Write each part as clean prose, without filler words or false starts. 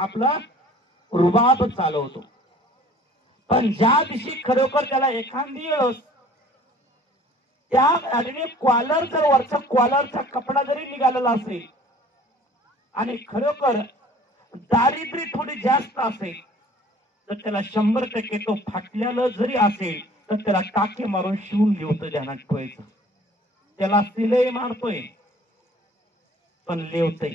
आपला रुबाब चालवतो. पण ज्या दिवशी खरोखर त्याला एखादी वेळेस त्या कॉलर जर वरचा कॉलरचा कपडा जरी निघालेला असेल आणि खरोखर दारिद्र्य थोडी जास्त असेल तर त्याला 100% तो फाटलेला जरी असेल तर त्याला टाके मारून शिवून लिवतं ध्यानात ठेवायचं. त्याला सिलाई मारतोय पण लिवतय.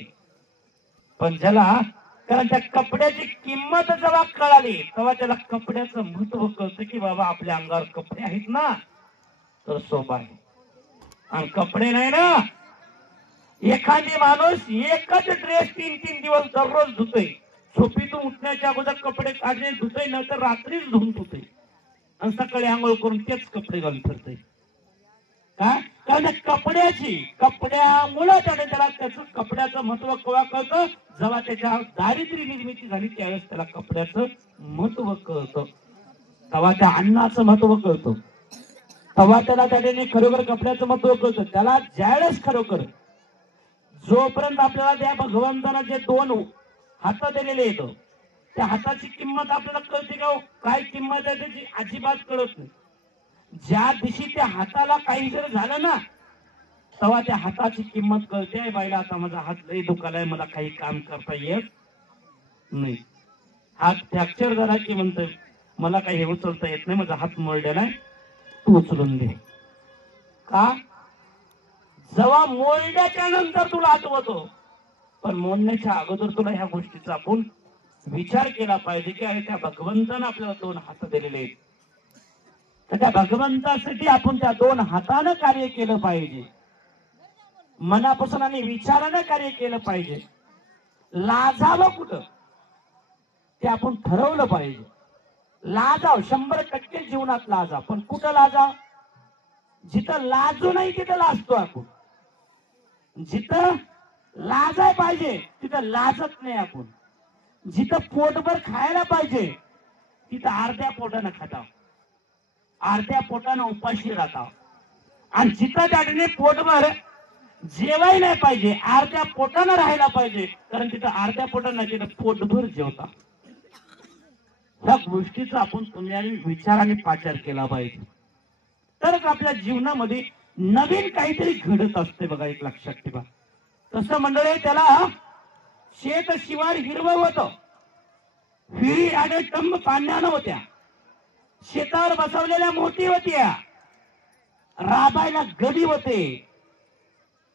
पण ज्याला कारण त्या कपड्याची किंमत जेव्हा कळाली तेव्हा त्याला कपड्याचं महत्व कळतं की बाबा आपल्या अंगावर कपडे आहेत ना तर शोभा आहे. आणि कपडे नाही ना, एखादी माणूस एकच ड्रेस 3-3 दिवस दररोज धुतोय. झोपेतून उठण्याच्या अगोदर कपडे काढले धुतोय नंतर रात्रीच धुवून धुतोय आणि सकाळी आंघोळ करून तेच कपडे घालून फिरतोय. काय कारण कपड्यामुळे त्याला त्याचं कपड्याचं महत्व केव्हा कळतं जेव्हा त्याच्या दारिद्र्य निर्मिती झाली त्यावेळेस त्याला कपड्याचं महत्व कळतं. तेव्हा त्या अन्नाचं महत्व कळतं. तेव्हा त्याला त्याने खरोखर कपड्याचं महत्व कळतं. त्याला ज्यावेळेस खरोखर जोपर्यंत आपल्याला त्या भगवंतानं जे 2 हात दिलेले आहेत त्या हाताची किंमत आपल्याला कळते का? काय किंमत आहे त्याची अजिबात कळत नाही. ज्या दिवशी त्या हाताला काही जर झालं ना तेव्हा त्या हाताची किंमत कळते. बाईला आता माझा हात लई दुखालाय, मला काही काम करता येत नाही. हात फ्रॅक्चर झाला की म्हणतोय मला काही हे उचलता येत नाही, माझा हात मोडलेला आहे, तू उचलून दे. का? जेव्हा मोडण्याच्या नंतर तुला आठवतो, पण मोडण्याच्या अगोदर तुला ह्या गोष्टीचा आपण विचार केला पाहिजे की अरे त्या भगवंतानं आपल्याला 2 हात दिलेले आहेत. तर त्या भगवंतासाठी आपण त्या 2 हातानं कार्य केलं पाहिजे. मनापासून आणि विचारानं कार्य केलं पाहिजे. लाजावं कुठं ते आपण ठरवलं पाहिजे. लाजाव 100% जीवनात लाजा, पण कुठं लाजा? जिथं लाजू नाही तिथं लाजतो आपण. जिथं लाजाय पाहिजे तिथं लाजत नाही आपण. जिथं पोटभर खायला पाहिजे तिथं अर्ध्या पोटानं खाताव, अर्ध्या पोटानं उपाशी राहताव. आणि जिथं त्याने पोटभर जेवाय नाही पाहिजे अर्ध्या पोटानं राहायला पाहिजे कारण तिथं अर्ध्या पोटानं तिथं पोटभर जेवता. या गोष्टीचा आपण तुम्ही विचाराने पाचार केला पाहिजे तरच आपल्या जीवनामध्ये नवीन काहीतरी घडत असते. बघा एक लक्षात ठेवा. तसं मंडळी त्याला शेत शिवार हिरवं होतं, विहिरी आणि टंब पाण्यानं होत्या, शेतावर बसवलेल्या मोठी होत्या, राबायला गडी होते.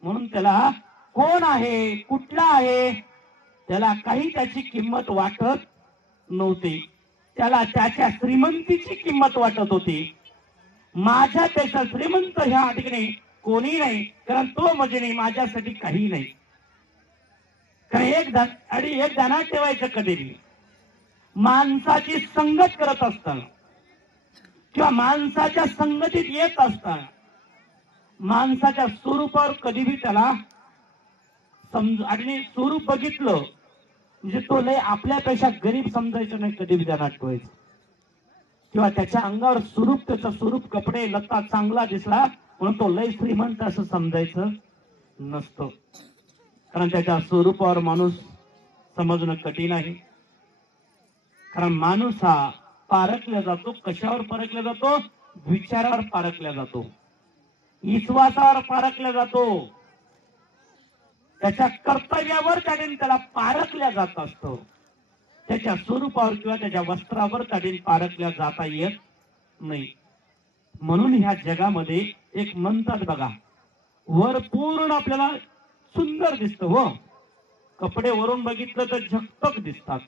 म्हणून त्याला कोण आहे कुठला आहे त्याला काही त्याची किंमत वाटत नव्हती. त्याला त्याच्या श्रीमंतीची किंमत वाटत होती. माझ्या त्याचा श्रीमंत ह्या ठिकाणी कोणी नाही कारण तो म्हणजे नाही माझ्यासाठी काही नाही. कारण एक ध्यानात ठेवायचं कधी माणसाची संगत करत असताना किंवा माणसाच्या संगतीत येत असताना माणसाच्या स्वरूपावर कधी बी त्याला आणि स्वरूप बघितलं म्हणजे तो लय आपल्यापेक्षा गरीब समजायचं नाही कधी बी ध्यानात ठेवायचं. किंवा त्याच्या अंगावर स्वरूप त्याचं स्वरूप कपडे लत्ता चांगला दिसला म्हणून तो लय श्रीमंत असं समजायचं नसतं. कारण त्याच्या स्वरूपावर माणूस समजणं कठीण आहे. कारण माणूस हा पारखला जातो. कशावर पारखला जातो? विचारावर पारखला जातो, विश्वासावर पारखला जातो, त्याच्या कर्तव्यावर त्याला पारखल्या जात असतो. त्याच्या स्वरूपावर किंवा त्याच्या वस्त्रावर त्याने पारखल्या जाता येत नाही. म्हणून ह्या जगामध्ये एक म्हणतात बघा वर पूर्ण आपल्याला सुंदर दिसतं हो, कपडे वरून बघितलं तर झकपक दिसतात,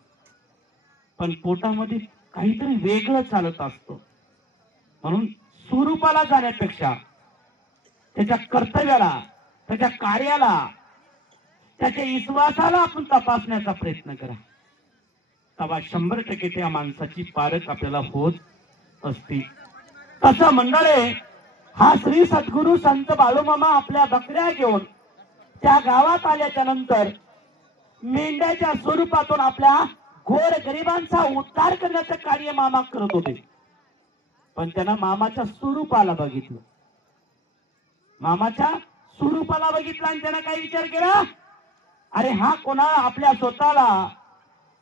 पण पोटामध्ये काहीतरी वेगळं चालत असतं. म्हणून स्वरूपाला जाण्यापेक्षा त्याच्या कर्तव्याला त्याच्या कार्याला त्याच्या विश्वासाला आपण तपासण्याचा प्रयत्न करा. तेव्हा 100% त्या माणसाची पारख आपल्याला होत असते. तसं मंडळे हा श्री सद्गुरु संत बाळूमामा आपल्या बकऱ्या घेऊन त्या गावात आल्याच्या नंतर मेंढ्याच्या स्वरूपातून आपल्या गोर गरिबांचा उद्धार करण्याचं कार्य मामा करत होते. पण त्यांना मामाच्या स्वरूपाला बघितलं, मामाच्या स्वरूपाला बघितलं आणि त्यानं काय विचार केला, अरे हा कोणा आपल्या स्वतःला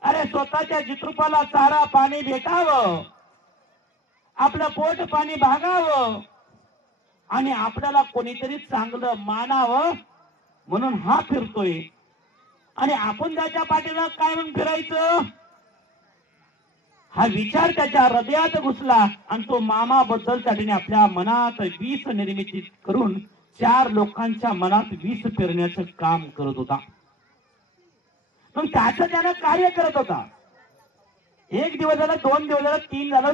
अरे स्वतःच्या जित्रुपाला चारा पाणी भेटावं, आपलं पोट पाणी भागावं आणि आपल्याला कोणीतरी चांगलं मानावं म्हणून हा फिरतोय. आणि आपण त्याच्या पाठीला काय म्हणून फिरायचं, हा विचार त्याच्या हृदयात घुसला आणि तो मामा बद्दल त्याने आपल्या मनात विष निर्मिती करून 4 लोकांच्या मनात विष पेरण्याचं काम करत होता. मग त्याचं त्यानं कार्य करत होता. 1 दिवस झाला, 2 दिवस झाला, 3 झालं,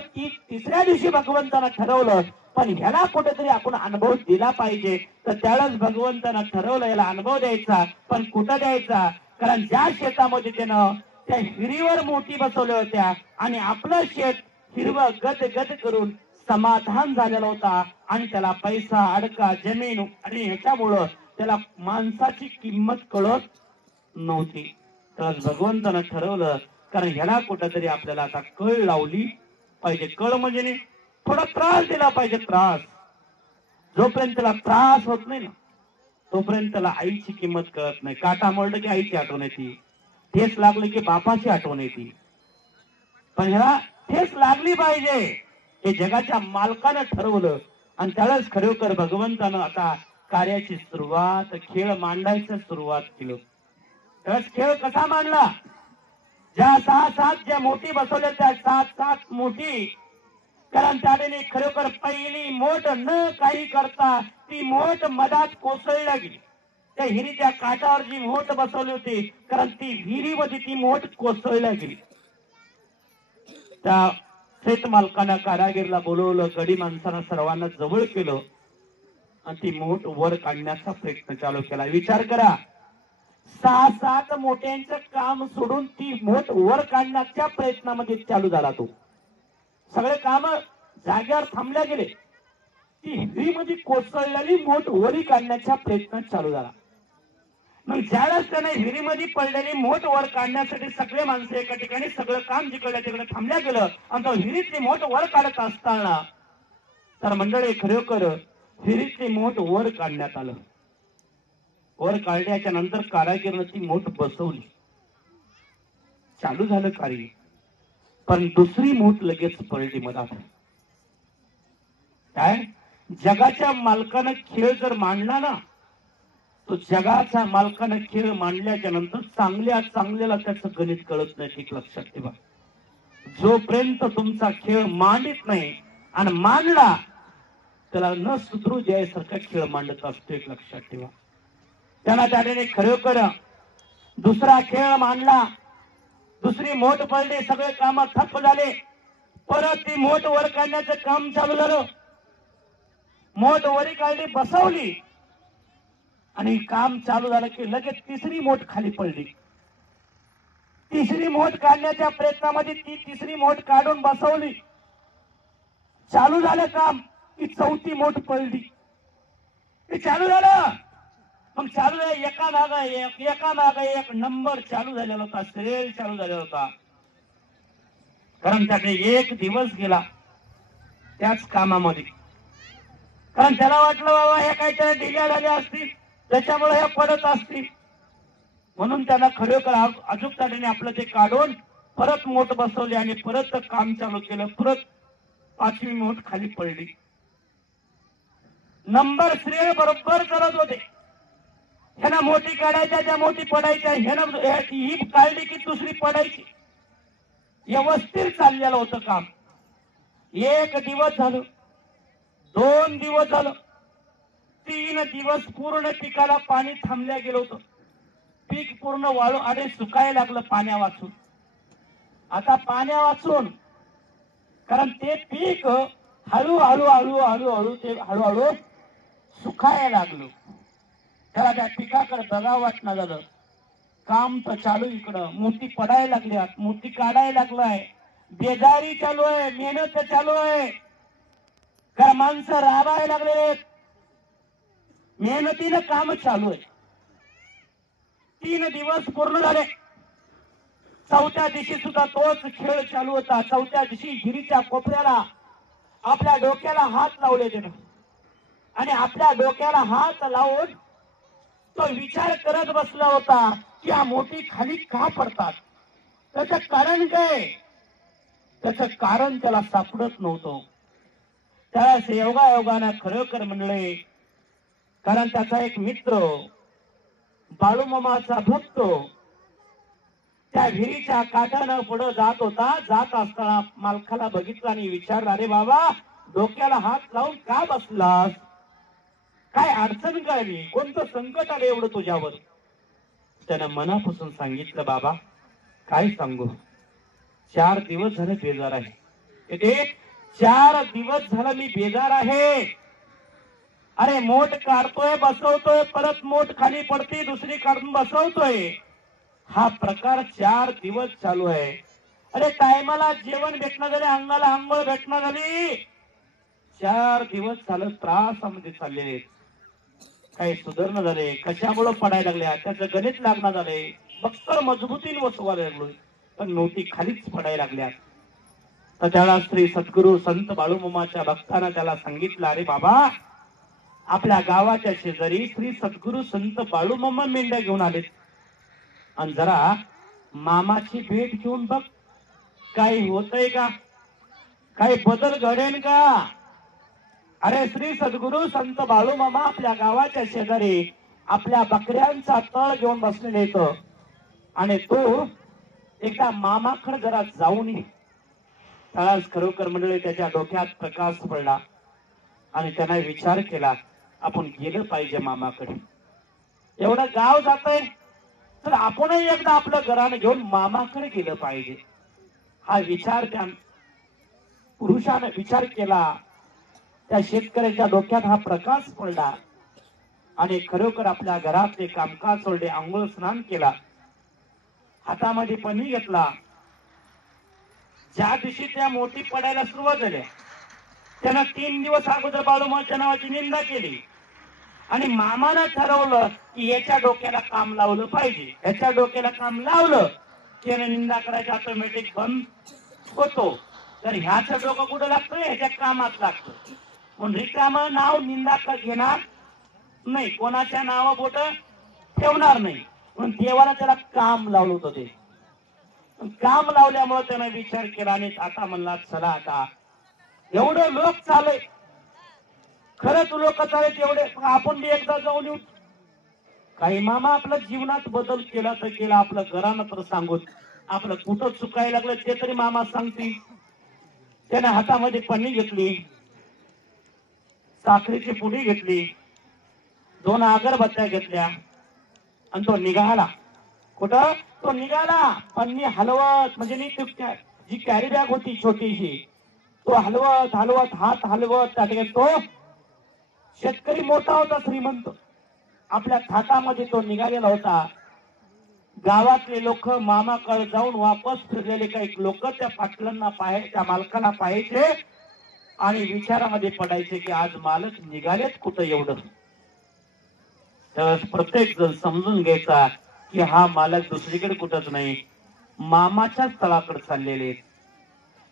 तिसऱ्या दिवशी भगवंतानं ठरवलं पण ह्याला कुठेतरी आपण अनुभव दिला पाहिजे. तर त्यावेळेस भगवंतानं ठरवलं याला अनुभव द्यायचा, पण कुठं द्यायचा, कारण ज्या शेतामध्ये त्यानं त्या हिरीवर मोठी बसवल्या होत्या आणि आपलं शेत हिरवं गद गद करून समाधान झालेला होता आणि त्याला पैसा अडका जमीन आणि ह्याच्यामुळं त्याला माणसाची किंमत कळत नव्हती. तर भगवंतानं ठरवलं कारण ह्याला कुठंतरी आपल्याला आता कळ लावली पाहिजे. कळ म्हणजे थोडा त्रास दिला पाहिजे. त्रास जोपर्यंत त्याला त्रास होत नाही ना तोपर्यंत त्याला आईची किंमत कळत नाही. काटा मोडलं की आईची आठवण येते, ठेस लागली की बापाची आठवण येते. पण ह्याला ठेस लागली पाहिजे हे जगाच्या मालकानं ठरवलं आणि त्यावेळेस खरोखर भगवंतानं आता कार्याची सुरुवात, खेळ मांडायचं सुरुवात केलं. त्यावेळेस खेळ कसा मांडला, ज्या 6-7 ज्या मोठी बसवल्या त्या 7-7 मोठी, कारण त्याने खरोखर पहिली मोठ न काही करता ती मोठ मधात कोसळल्या गेली. त्या हिरीच्या काठावर जी मोठ बसवली होती कारण ती विहिरीमध्ये ती मोठ कोसळल्या गेली. त्या शेत मालकानं कारागीरला बोलवलं, गडी माणसानं सर्वांना जवळ केलं आणि ती मोठ वर काढण्याचा प्रयत्न चालू केला. विचार करा, 6-7 मोठ्यांचं काम सोडून ती मोठ वर काढण्याच्या प्रयत्नामध्ये चालू झाला. तो सगळे काम जागेवर थांबल्या गेले. ती हिरीमध्ये कोसळलेली मोठ वरी काढण्याच्या प्रयत्न चालू झाला. मग ज्यावेळेस त्याने हिरीमध्ये पडलेली मोठ वर काढण्यासाठी सगळे माणसं एका ठिकाणी सगळं काम जिकडल्या तिकडे थांबल्या गेलं आणि तो हिरीतली मोठ वर काढत असताना तर मंडळी खरोखर हिरीतली मोठ वर काढण्यात आलं. वर काढण्याच्या नंतर कारागीरनं ती मोठ बसवली, चालू झालं कार्य. पण दुसरी मोठ लगेच पडली मधात. काय, जगाच्या मालकानं खेळ जर मांडला ना तो जगाच्या मालकानं खेळ मांडल्याच्या नंतर चांगल्याला त्याचं गणित कळत नाही. ठीक लक्षात ठेवा, जोपर्यंत तुमचा खेळ मांडित नाही आणि मांडला त्याला न सुधरू द्यायसारखा खेळ मांडत असतो. एक लक्षात ठेवा. त्यांना त्याने खरोखर दुसरा खेळ मांडला, दुसरी मोठ पडली, सगळे काम ठप्प झाले. परत ती मोठ वर काढण्याचं काम चालू झालं. मोठ वरी काढली, बसवली आणि काम चालू झालं की लगेच तिसरी मोठ खाली पडली. तिसरी मोठ काढण्याच्या प्रयत्नामध्ये ती तिसरी मोठ काढून बसवली, चालू झालं काम की चौथी मोठ पडली. ते चालू झालं. मग चालू झालं, एका मागे एक नंबर चालू झालेला होता, सिरियल चालू झालेला होता. कारण त्याने 1 दिवस गेला त्याच कामामध्ये. कारण त्याला वाटलं बाबा हे काहीतरी ढिल्या झाल्या असतील त्याच्यामुळे हे पडत असतील, म्हणून त्याला खरोखर अजून त्याने आपलं ते काढून परत मोठ बसवली आणि परत काम चालू केलं. परत 5वी मोठ खाली पडली. नंबर सिरियल बरोबर करत होते. ह्यानं मोठी काढायच्या, त्या मोठी पडायच्या, ह्यानं ही काढली की दुसरी पडायची. व्यवस्थित चाललेलं होतं काम. 1 दिवस झालं, 2 दिवस झालं, 3 दिवस पूर्ण पिकाला पाणी थांबल्या गेलं होतं. पीक पूर्ण वाळू आणि सुकायला लागलं पाण्या वाचून. आता पाण्या वाचून कारण ते पीक हळूहळू ते हळूहळू सुकायला लागलं. त्याला त्या पिकाकडे बघावं वाटणं झालं. काम तर चालू, इकडं मोठी पडायला लागली, मोठी काढायला लागलाय, बेजारी चालू आहे, मेहनत चालू आहे. कारण माणसं राबायला लागले, मेहनतीनं काम चालू आहे. 3 दिवस पूर्ण झाले. 4थ्या दिवशी सुद्धा तोच खेळ चालू होता. 4थ्या दिवशी हिरीच्या कोपऱ्याला आपल्या डोक्याला हात लावले त्यानं आणि आपल्या डोक्याला हात लावून तो विचार करत बसला होता की हा मोठी खाली का पडतात. त्याचं कारण काय? त्याचं कारण त्याला सापडत नव्हतं. त्याला योगायोगानं खरोखर म्हणले, कारण त्याचा एक मित्र बाळूमामाचा भक्त त्या विहिरीच्या काठानं पुढे जात होता. जात असताना मालकाला बघितला आणि विचारला, अरे बाबा, डोक्याला हात लावून का बसलास? काय अडचण काय आली? कोणतं संकट आलं एवढं तुझ्यावर? त्यानं मनापासून सांगितलं, बाबा काय सांगू, 4 दिवस झाले बेजार आहे. किती? 4 दिवस झालं मी बेजार आहे. अरे मोठ काढतोय, बसवतोय, परत मोठ खाली पडते, दुसरी काढून बसवतोय. हा प्रकार 4 दिवस चालू आहे. अरे टायमाला जेवण भेटणं झाले, अंगाला आंघोळ भेटणं झाली. 4 दिवस झालं त्रासामध्ये चाललेले. काही सुधारणा झाले, कशामुळे पडायला लागल्या, त्याचं गणित लागणार झाले, बक्तर मजबूतीने बसवायला लागलोय, पण नोटी खालीच पडायला लागल्या. तर त्याला श्री सद्गुरू संत बाळूमामाच्या भक्तानं त्याला सांगितलं, अरे बाबा, आपल्या गावाच्या शेजारी श्री सद्गुरू संत बाळूमामा मेंढ्या घेऊन आलेत, आणि जरा मामाची भेट घेऊन बघ, काही होतय का, काही बदल घडेल का? अरे श्री सद्गुरू संत बाळूमामा आपल्या गावाच्या शेजारी आपल्या बकऱ्यांचा तळ घेऊन बसलेले येतो, आणि तो एकदा मामाकडे जरा जाऊन ये. त्यालाच खरोखर मंडळी त्याच्या डोक्यात प्रकाश पडला आणि त्याने विचार केला, आपण गेलं पाहिजे मामाकडे. एवढं गाव जातंय तर आपणही एकदा आपलं घरानं घेऊन मामाकडे गेलं पाहिजे. हा विचार त्या पुरुषाने विचार केला. त्या शेतकऱ्याच्या डोक्यात हा प्रकाश पडला आणि खरोखर आपल्या घरातले कामकाज सोडले, आंघोळ स्नान केला, हातामध्ये पणी घेतला. ज्या दिवशी त्या मोठी पडायला सुरुवात झाली, त्यानं 3 दिवस अगोदर बाळूमामाच्या नावाची निंदा केली आणि मामानं ठरवलं की याच्या डोक्याला काम लावलं पाहिजे. याच्या डोक्याला काम लावलं की याने निंदा करायचं ऑटोमॅटिक बंद होतो. तर ह्याचं डोकं कुठं लागतं? ह्याच्या कामात लागतं. म्हणून रिकामं नाव निंदा घेणार नाही, कोणाच्या नावा बोट ठेवणार नाही. म्हणून देवाला त्याला काम लावलं होतं. ते काम लावल्यामुळे त्याने विचार केला आणि आता म्हणला, चला आता एवढं लोक चालय, खरंच लोक चालत एवढे, आपण बी एकदा जाऊन येऊ. काही मामा आपल्या जीवनात बदल केला तर केला, आपलं घरानं तर सांगून, आपलं कुठं चुकायला लागलं ते तरी मामा सांगतील. त्याने हातामध्ये पन्नी घेतली, साखरेची पुडी घेतली, 2 अगरबत्त्या घेतल्या आणि तो निघाला. कुठं? तो निघाला पन्नी हलवत, म्हणजे जी कॅरी बॅग होती छोटीशी, तो हलवत हलवत, हात हलवत, त्या तो शेतकरी मोठा होता, श्रीमंत, आपल्या थाटामध्ये तो निघालेला होता. गावातले लोक मामाकडे जाऊन वापस फिरलेले काही लोक त्या पाटलांना त्या मालकाला पाहायचे आणि विचारामध्ये पडायचे की आज मालक निघालेत कुठं एवढं. तर प्रत्येक जण समजून घ्यायचा की हा मालक दुसरीकडे कुठंच नाही, मामाच्या स्थळाकडे चाललेले.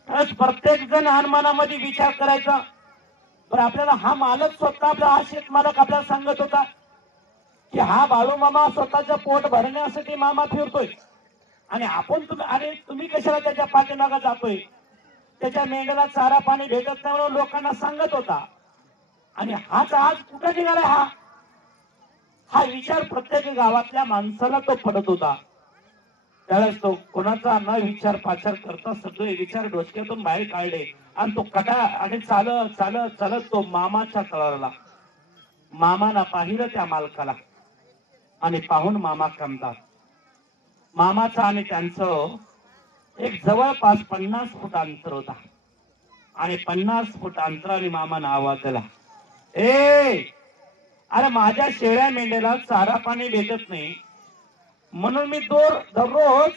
तर प्रत्येक जण अनुमानामध्ये विचार करायचा. पण आपल्याला हा मालक स्वतः, आपला हा शेत मालक आपल्याला सांगत होता की हा बाळूमामा स्वतःचं पोट भरण्यासाठी मामा फिरतोय, आणि आपण तुम्ही कशाला त्याच्या पाठीमागे जातोय? त्याच्या मेंढ्याला चारा पाणी भेटत नाही म्हणून लोकांना सांगत होता, आणि हाच आज कुठं निघालाय? हा विचार प्रत्येक गावातल्या माणसाला तो पडत होता. त्यावेळेस तो कोणाचा न विचार पाचार करता सगळे विचार डोसक्यातून बाहेर काढले आणि तो कटा आणि चालत चालत चालत तो मामाच्या तळाला. मामाना पाहिलं त्या मालकाला आणि पाहून मामा कमतात. मामाचा आणि त्यांचं एक जवळपास 50 फूट अंतर होता, आणि 50 फूट अंतराने मामानं आवाज दिला, ए अरे माझ्या शेळ्या मेंढ्याला चारा पाणी भेटत नाही म्हणून मी दररोज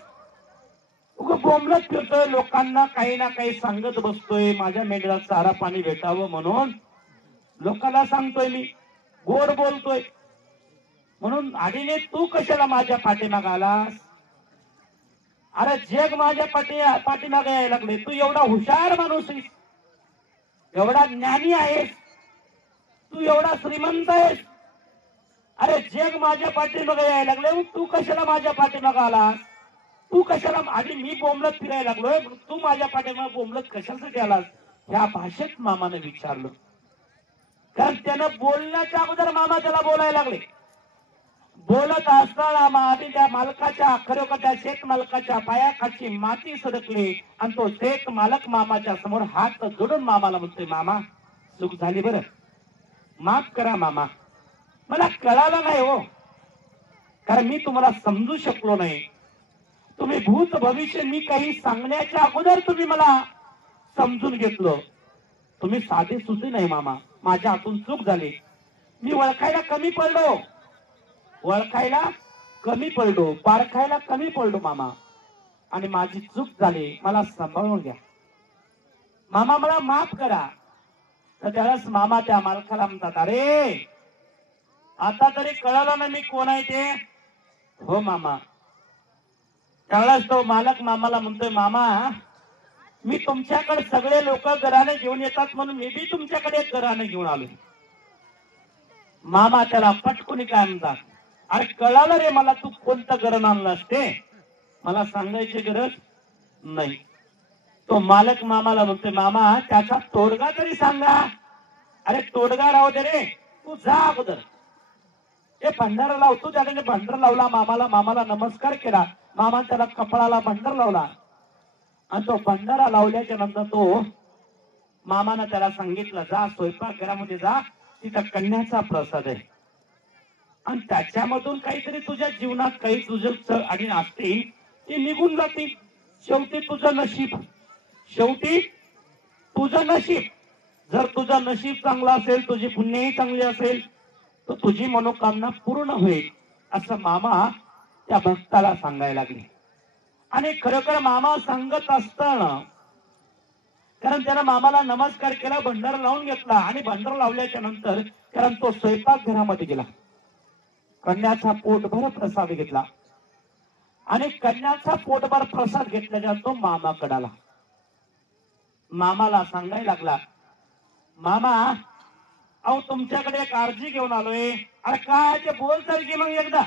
बोंबलत फिरतोय, लोकांना काही ना काही सांगत बसतोय, माझ्या मेंढ्याला चारा पाणी भेटावं म्हणून लोकांना सांगतोय, मी गोड बोलतोय, म्हणून आडीने तू कशाला माझ्या पाठीमागे आलास? अरे जग माझ्या पाठीमागे यायला लागले, तू एवढा हुशार माणूस आहेस, एवढा ज्ञानी आहेस, तू एवढा श्रीमंत आहेस, अरे जग माझ्या पाठीमागे यायला लागले, तू कशाला माझ्या पाठीमागे आलास? तू कशाला आधी मी बोंबलत फिरायला लागलोय, तू माझ्या पाठीमागे बोंबलत कशासाठी आलास, ह्या भाषेत मामाने विचारलं. कारण त्यानं बोलण्याच्या अगोदर मामा त्याला बोलायला लागले. बोलत असताना आधी त्या मालकाच्या खरोखर त्या शेत मालकाच्या पायाखालची माती सरकली आणि तो शेत मालक मामाच्या समोर हात जोडून मामाला म्हणतोय, मामा चूक झाली, बरं माफ करा मामा, मला कळालं नाही हो, कारण मी तुम्हाला समजू शकलो नाही. तुम्ही भूत भविष्य मी काही सांगण्याच्या अगोदर तुम्ही मला समजून घेतलं. तुम्ही साधे सुधे नाही मामा, माझ्या हातून चूक झाली. मी ओळखायला कमी पडलो, पारखायला कमी पडलो मामा, आणि माझी चूक झाली, मला सांभाळून घ्या मामा, मला माफ करा. तर त्यावेळेस मामा त्या मालकाला म्हणतात, अरे आता तरी कळलं ना मी कोण आहे ते. हो मामा. त्यावेळेस तो मालक मामाला म्हणतोय, मामा मी तुमच्याकडे सगळे लोक घराने घेऊन येतात म्हणून मी बी तुमच्याकडे घराने घेऊन आलो. मामा त्याला पटकुनी काय म्हणतात, अरे कळालं रे मला तू कोणतं घरण आणलं असते, मला सांगायची गरज नाही. तो मालक मामाला म्हणतोय, मामा त्याचा तोडगा तरी सांगा. अरे तोडगा राहू दे रे, तू जा अगोदर. ते भंडारा लावतो, त्याने भंडार लावला मामाला, मामाला नमस्कार केला, मामा त्याला कपाळाला भंडार लावला. आणि तो भंडारा लावल्याच्या नंतर तो मामानं त्याला सांगितलं, जा स्वयंपाक घरामध्ये जा, तिथं कन्याचा प्रसाद आहे आणि त्याच्यामधून काहीतरी तुझ्या जीवनात काही तुझं आणि असतील ते निघून जातील. शेवटी तुझं नशीब, जर तुझं नशीब चांगलं असेल, तुझी पुण्यही चांगली असेल, तर तुझी मनोकामना पूर्ण होईल, असं मामा त्या भक्ताला सांगायला लागले. आणि खरोखर मामा सांगत असताना, कारण त्यानं मामाला नमस्कार केला, भंडारा लावून घेतला आणि भंडारा लावल्याच्या नंतर कारण तो स्वयंपाक घरामध्ये गेला, कन्याचा पोटभर प्रसाद घेतला आणि कन्याचा पोटभर प्रसाद घेतल्याच्या तो मामाकडे आला. मामाला सांगायला लागला, मामा अहो तुमच्याकडे एक अर्जी घेऊन आलोय. अरे काय ते बोलताय की मग एकदा.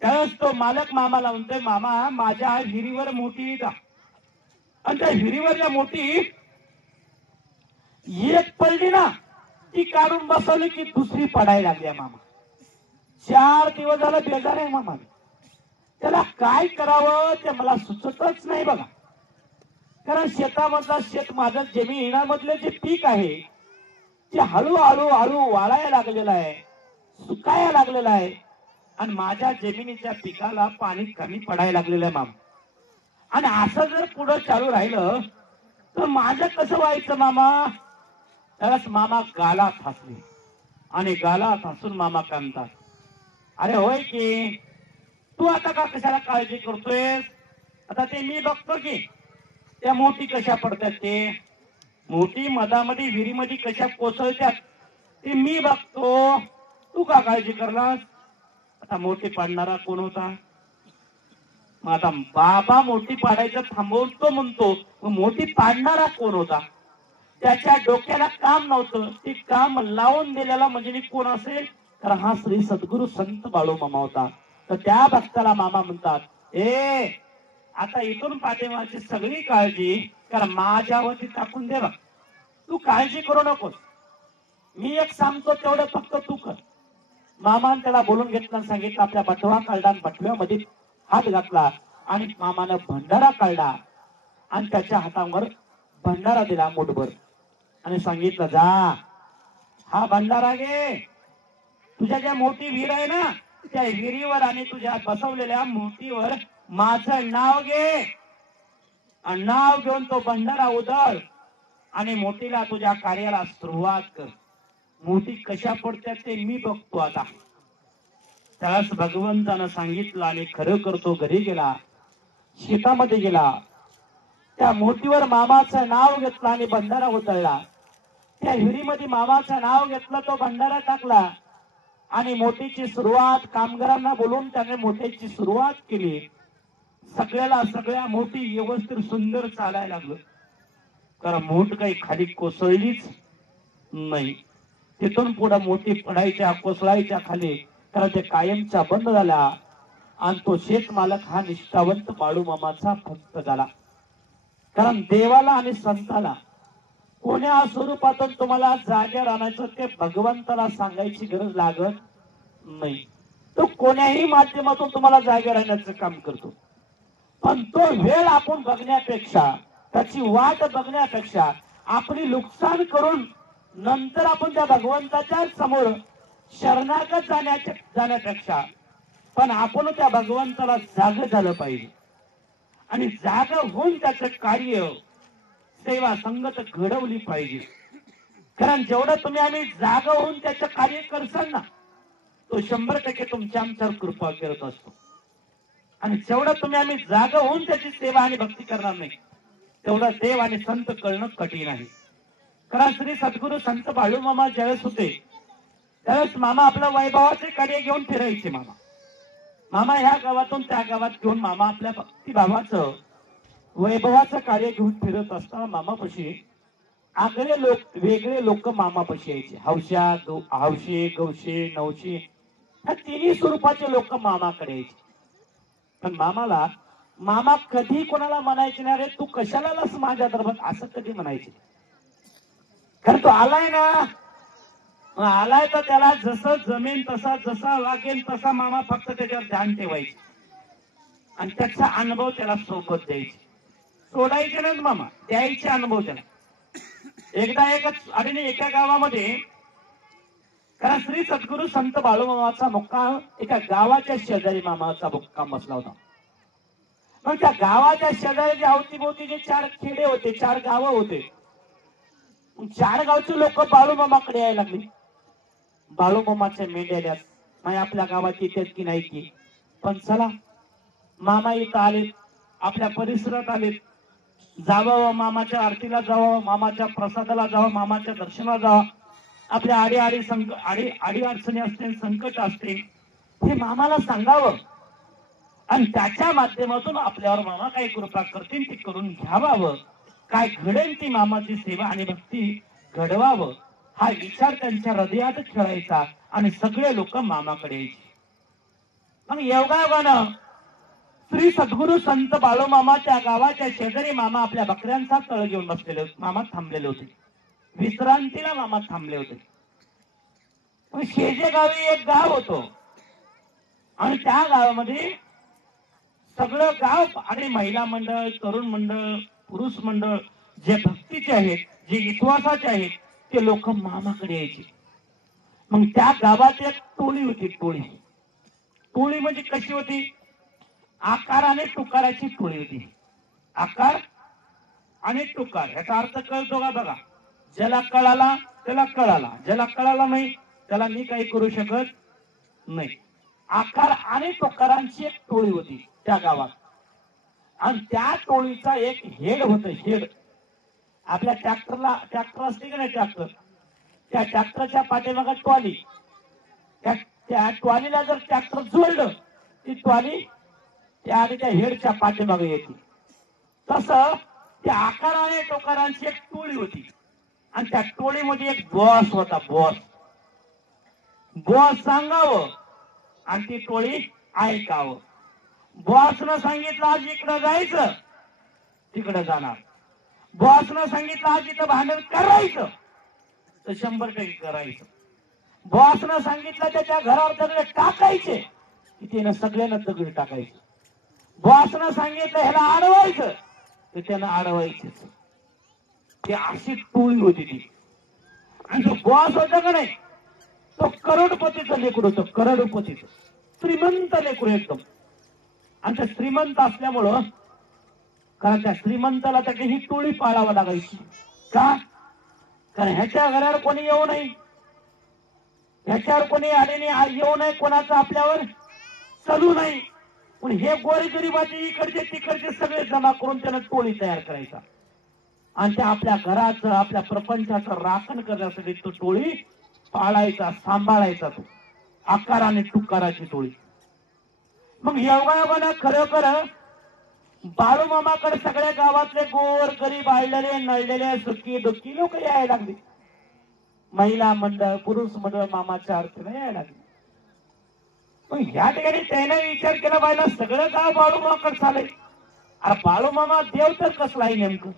त्यावेळेस तो मालक मामाला म्हणतोय, मामा माझ्या हिरीवर मोठी जा, आणि त्या हिरीवर मोठी एक पडली ना, ती काढून बसवली की दुसरी पडायला लागली. मामा 4 दिवस झाला बेजार आहे मामा, त्याला काय करावं ते मला सुचतच नाही बघा. कारण शेतामधला माझं जमिनीमधले जे पीक आहे ते हळूहळू वाळायला लागलेलं आहे, सुकायला लागलेलं आहे, आणि माझ्या जमिनीच्या पिकाला पाणी कमी पडायला लागलेलं आहे मामा. आणि असं जर पुढे चालू राहिलं तर माझं कसं व्हायचं मामा. त्यावेळेस मामा गालात हसले आणि गालात हसून मामा काय म्हणतात, अरे होय की तू आता का कशाला काळजी करतोयस, आता ते मी बघतो की त्या मोठी कशा पडतात, ते मोठी मधामध्ये विहिरीमध्ये कशा कोसळतात ते मी बघतो, तू का काळजी करलास. आता मोठी पाडणारा कोण होता. मग आता बाबा मोठी पाडायचं थांबवतो म्हणतो, मग मोठी पाडणारा कोण होता. त्याच्या डोक्याला काम नव्हतं, ते काम लावून दिलेला म्हणजे कोण असेल तर हा श्री सद्गुरु संत बाळूमामा होता. तर त्या भक्ताला मामा म्हणतात, ए आता इथून पाठीमागची सगळी काळजी कारण माझ्यावरती टाकून दे, तू काळजी करू नकोस, मी एक सांगतो तेवढं फक्त तू कर. मामाने त्याला बोलून घेतलं, सांगितलं, आपल्या बटवा काढला, बटव्यामध्ये हात घातला आणि मामानं भंडारा काढला आणि त्याच्या हातावर भंडारा दिला मोठभर आणि सांगितलं, जा हा भंडारा घे, तुझ्या ज्या मोठी विहीर आहे ना त्या विहिरीवर आणि तुझ्या बसवलेल्या मूर्तीवर माझं नाव घे, आणि नाव घेऊन तो भंडारा उधळ आणि मोठीला तुझ्या कार्याला सुरुवात कर. मोठी कशा पडतात ते मी बघतो आता. त्यास भगवंतानं सांगितलं आणि खरं करतो. घरी गेला, शेतामध्ये गेला, त्या मोठीवर मामाचं नाव घेतलं आणि भंडारा उधळला. त्या हिरीमध्ये मामाचं नाव घेतलं, तो भंडारा टाकला आणि मोठीची सुरुवात कामगारांना बोलून त्याने मोठ्याची सुरुवात केली. सगळ्या मोठी व्यवस्थित सुंदर चालायला लागलं, कारण मोठ काही खाली कोसळलीच नाही. तिथून पुढे मोठी पडायच्या कोसळायच्या खाली, कारण ते कायमचा बंद झाला. आणि तो शेतमालक हा निष्ठावंत बाळूमामाचा भक्त झाला. कारण देवाला आणि संताला कोण्या स्वरूपातून तुम्हाला जागेवर आणायचं ते भगवंताला सांगायची गरज लागत नाही. तो कोण्याही माध्यमातून तुम्हाला जागेवर आणण्याचं काम करतो. पण तो वेळ आपण बघण्यापेक्षा, त्याची वाट बघण्यापेक्षा, आपली नुकसान करून नंतर आपण त्या भगवंताच्या समोर शरणागत जाण्यापेक्षा पण आपण त्या भगवंताला जाग झालं पाहिजे आणि जाग होऊन त्याचं कार्य सेवा संगत घडवली पाहिजे. कारण जेवढं तुम्ही आम्ही जाग होऊन त्याचं कार्य करसाल ना, तो 100% तुमच्या आमच्यावर कृपा करत असतो. आणि जेवढं तुम्ही आम्ही जाग होऊन त्याची सेवा आणि भक्ती करणार नाही, तेवढं देव आणि संत कळणं कठीण आहे. कारण श्री सद्गुरू संत बाळूमामा ज्यावेळेस होते त्यावेळेस मामा आपलं वैभवाचे कार्य घेऊन फिरायचे. मामा ह्या गावातून त्या गावात घेऊन मामा आपल्या भक्तिभावाचं वैभवाचं कार्य घेऊन फिरत असताना मामापाशी आगळे लोक, वेगळे लोक मामापाशी यायचे. हौशे, गवशे, नवशे ह्या तिन्ही स्वरूपाचे लोक मामाकडे यायचे. पण मामा कधी कोणाला म्हणायचे नाही, रे तू कशाला आलास माझ्या दरबार, असं कधी म्हणायचे. कारण तो आलाय ना, आलाय तर त्याला जसं जमेन तसा, जसा वागेन तसा मामा फक्त त्याच्यावर ध्यान ठेवायचे आणि त्याचा अनुभव त्याला सोबत द्यायचे. सोडायचे नाही मामा, द्यायचे अनुभव त्याला. एकदा एका गावामध्ये, कारण श्री सद्गुरू संत बाळूमामाचा मुक्काम एका गावाच्या शेजारी मामाचा मुक्काम बसला होता. मग त्या गावाच्या शेजारी जे अवतीभोवती जे 4 खेडे होते, 4 गावं होते, 4 गावचे लोक बाळूमामाकडे यायला लागली. बाळूमामाच्या मेंढ्याल्यात नाही आपल्या गावात येतात की नाही की, पण चला मामा इथं आलेत, आपल्या परिसरात आलेत, जावं मामाच्या आरतीला जावं, मामाच्या प्रसादाला जावं, मामाच्या दर्शनाला जावं. आपल्या आडी अडचणी असते, संकट असते, हे मामाला सांगावं आणि त्याच्या माध्यमातून आपल्यावर मामा काही कृपा करतील ती करून घ्यावावं. काय घडेल ती मामाची सेवा आणि भक्ती घडवावं, हा विचार त्यांच्या हृदयात खेळायचा आणि सगळे लोक मामाकडे यायचे. मग योगायोगानं श्री सद्गुरू संत बाळूमामा त्या गावाच्या शेजारी मामा आपल्या बकऱ्यांचा तळ घेऊन बसलेले होते. मामा थांबलेले होते, विश्रांतीला मामा थांबले होते. शेजे गावी एक गाव होतो आणि त्या गावामध्ये सगळं गाव आणि महिला मंडळ, तरुण मंडळ, पुरुष मंडळ जे भक्तीचे आहेत, जे विश्वासाचे आहेत, ते लोक मामाकडे यायचे. मग त्या गावात एक टोळी होती. टोळी म्हणजे कशी होती? आकाराने टुकाराची टोळी होती. आकार आणि टुकार याचा अर्थ कळतो का? बघा, ज्याला कळाला त्याला कळाला, ज्याला कळाला नाही त्याला मी काही करू शकत नाही. आकार आणि टुकारांची एक टोळी होती त्या गावात आणि त्या टोळीचा एक हेड होत. हेड आपल्या ट्रॅक्टर असते की नाही, त्या ट्रॅक्टरच्या पाठीमागे ट्रॉली, त्या ट्रॉलीला जर ट्रॅक्टर जोडलं ती ट्रॉली त्या हेडच्या पाठीमागे येते. तसं त्या आकार आणि टोकारांची एक टोळी होती आणि त्या टोळीमध्ये एक बॉस होता. बॉस सांगावं आणि ती टोळी ऐकावं. बॉसनं सांगितलं आज इकडं जायचं, तिकडं जाणार. बॉसनं सांगितलं आज इथं भांडण करायचं तर 100% करायचं. बॉसनं सांगितलं त्याच्या घरावर दगड टाकायचे की त्यानं सगळ्यांना दगड टाकायचे. बॉसनं सांगितलं ह्याला अडवायचं तर त्यानं अडवायचेच. ती अशी टोळी होती ती. आणि जो बॉस होता का नाही तो करोडपतीचं लेकरू होतं, करोडपतीचं श्रीमंत लेकरू एकदम. आणि त्या श्रीमंत असल्यामुळं, कारण त्या श्रीमंताला त्याची ही टोळी पाळावं लागायची. का? कारण ह्याच्या घरावर कोणी येऊ नये, ह्याच्यावर कोणी आलेने येऊ नये, कोणाचं आपल्यावर चालू नाही. पण हे गोरगरिबाचे इकडचे तिकडचे सगळे जमा करून त्यानं टोळी तयार करायचा आणि त्या आपल्या घराचं, आपल्या प्रपंचाचं राखण करण्यासाठी तो टोळी पाळायचा, सांभाळायचा. तो आकार आणि टुकाराची टोळी. मग योगायोगानं खरोखर बाळूमामाकडे सगळ्या गावातले गोर गरीब, आळलेले नळलेले, सुखी दुःखी लोक यायला लागले. महिला मंडळ, पुरुष मंडळ मामाच्या अर्थाने यायला लागले. पण ह्या ठिकाणी त्याने विचार केला पाहिजे सगळं गाव बाळूमामाकडे चालय. अरे बाळूमामा देव तर कसला आहे नेमकं?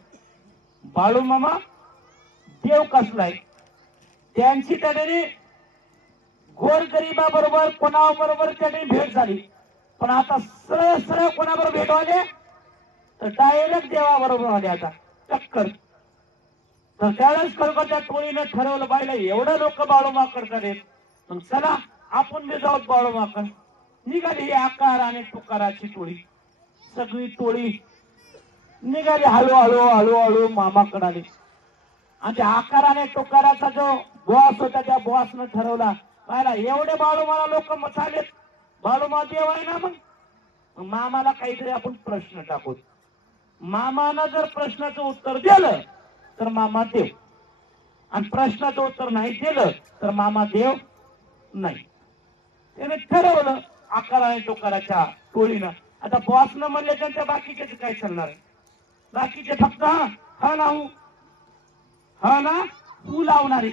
बाळूमामा देव कसला आहे? त्यांची त्याने गोरगरिबाबरोबर कोणाबरोबर त्याने भेट झाली, पण आता सरळ सरळ कोणाबरोबर भेट व्हायला तर डायरेक्ट देवाबरोबर आले आता टक्कर. तर त्यावेळेस खरोखर त्या टोळीने ठरवलं पाहिजे एवढं लोक बाळूमाकड करेल, मग चला आपण बी जाऊ बाळूमाकड. निघाली ही आकार आणि तुकाराची टोळी, सगळी टोळी निघाली हळूहळू हळूहळू मामाकडे आली. आणि त्या आकाराने टोकाराचा जो बॉस होता त्या बॉसनं ठरवला पाहिला एवढे बाळूमाला लोक मचालेत, बाळूमा देव आहे ना, मग मामाला काहीतरी आपण प्रश्न टाकू. मामानं जर प्रश्नाचं उत्तर दिलं तर मामा देव, आणि प्रश्नाचं उत्तर नाही दिलं तर मामा देव नाही. त्याने ठरवलं आकाराने टोकाराच्या टोळीनं. आता बॉसनं म्हणले त्यांच्या बाकीचे काय चालणार? बाकीचे फक्त हा ना हू, हा ना हू लावणारे.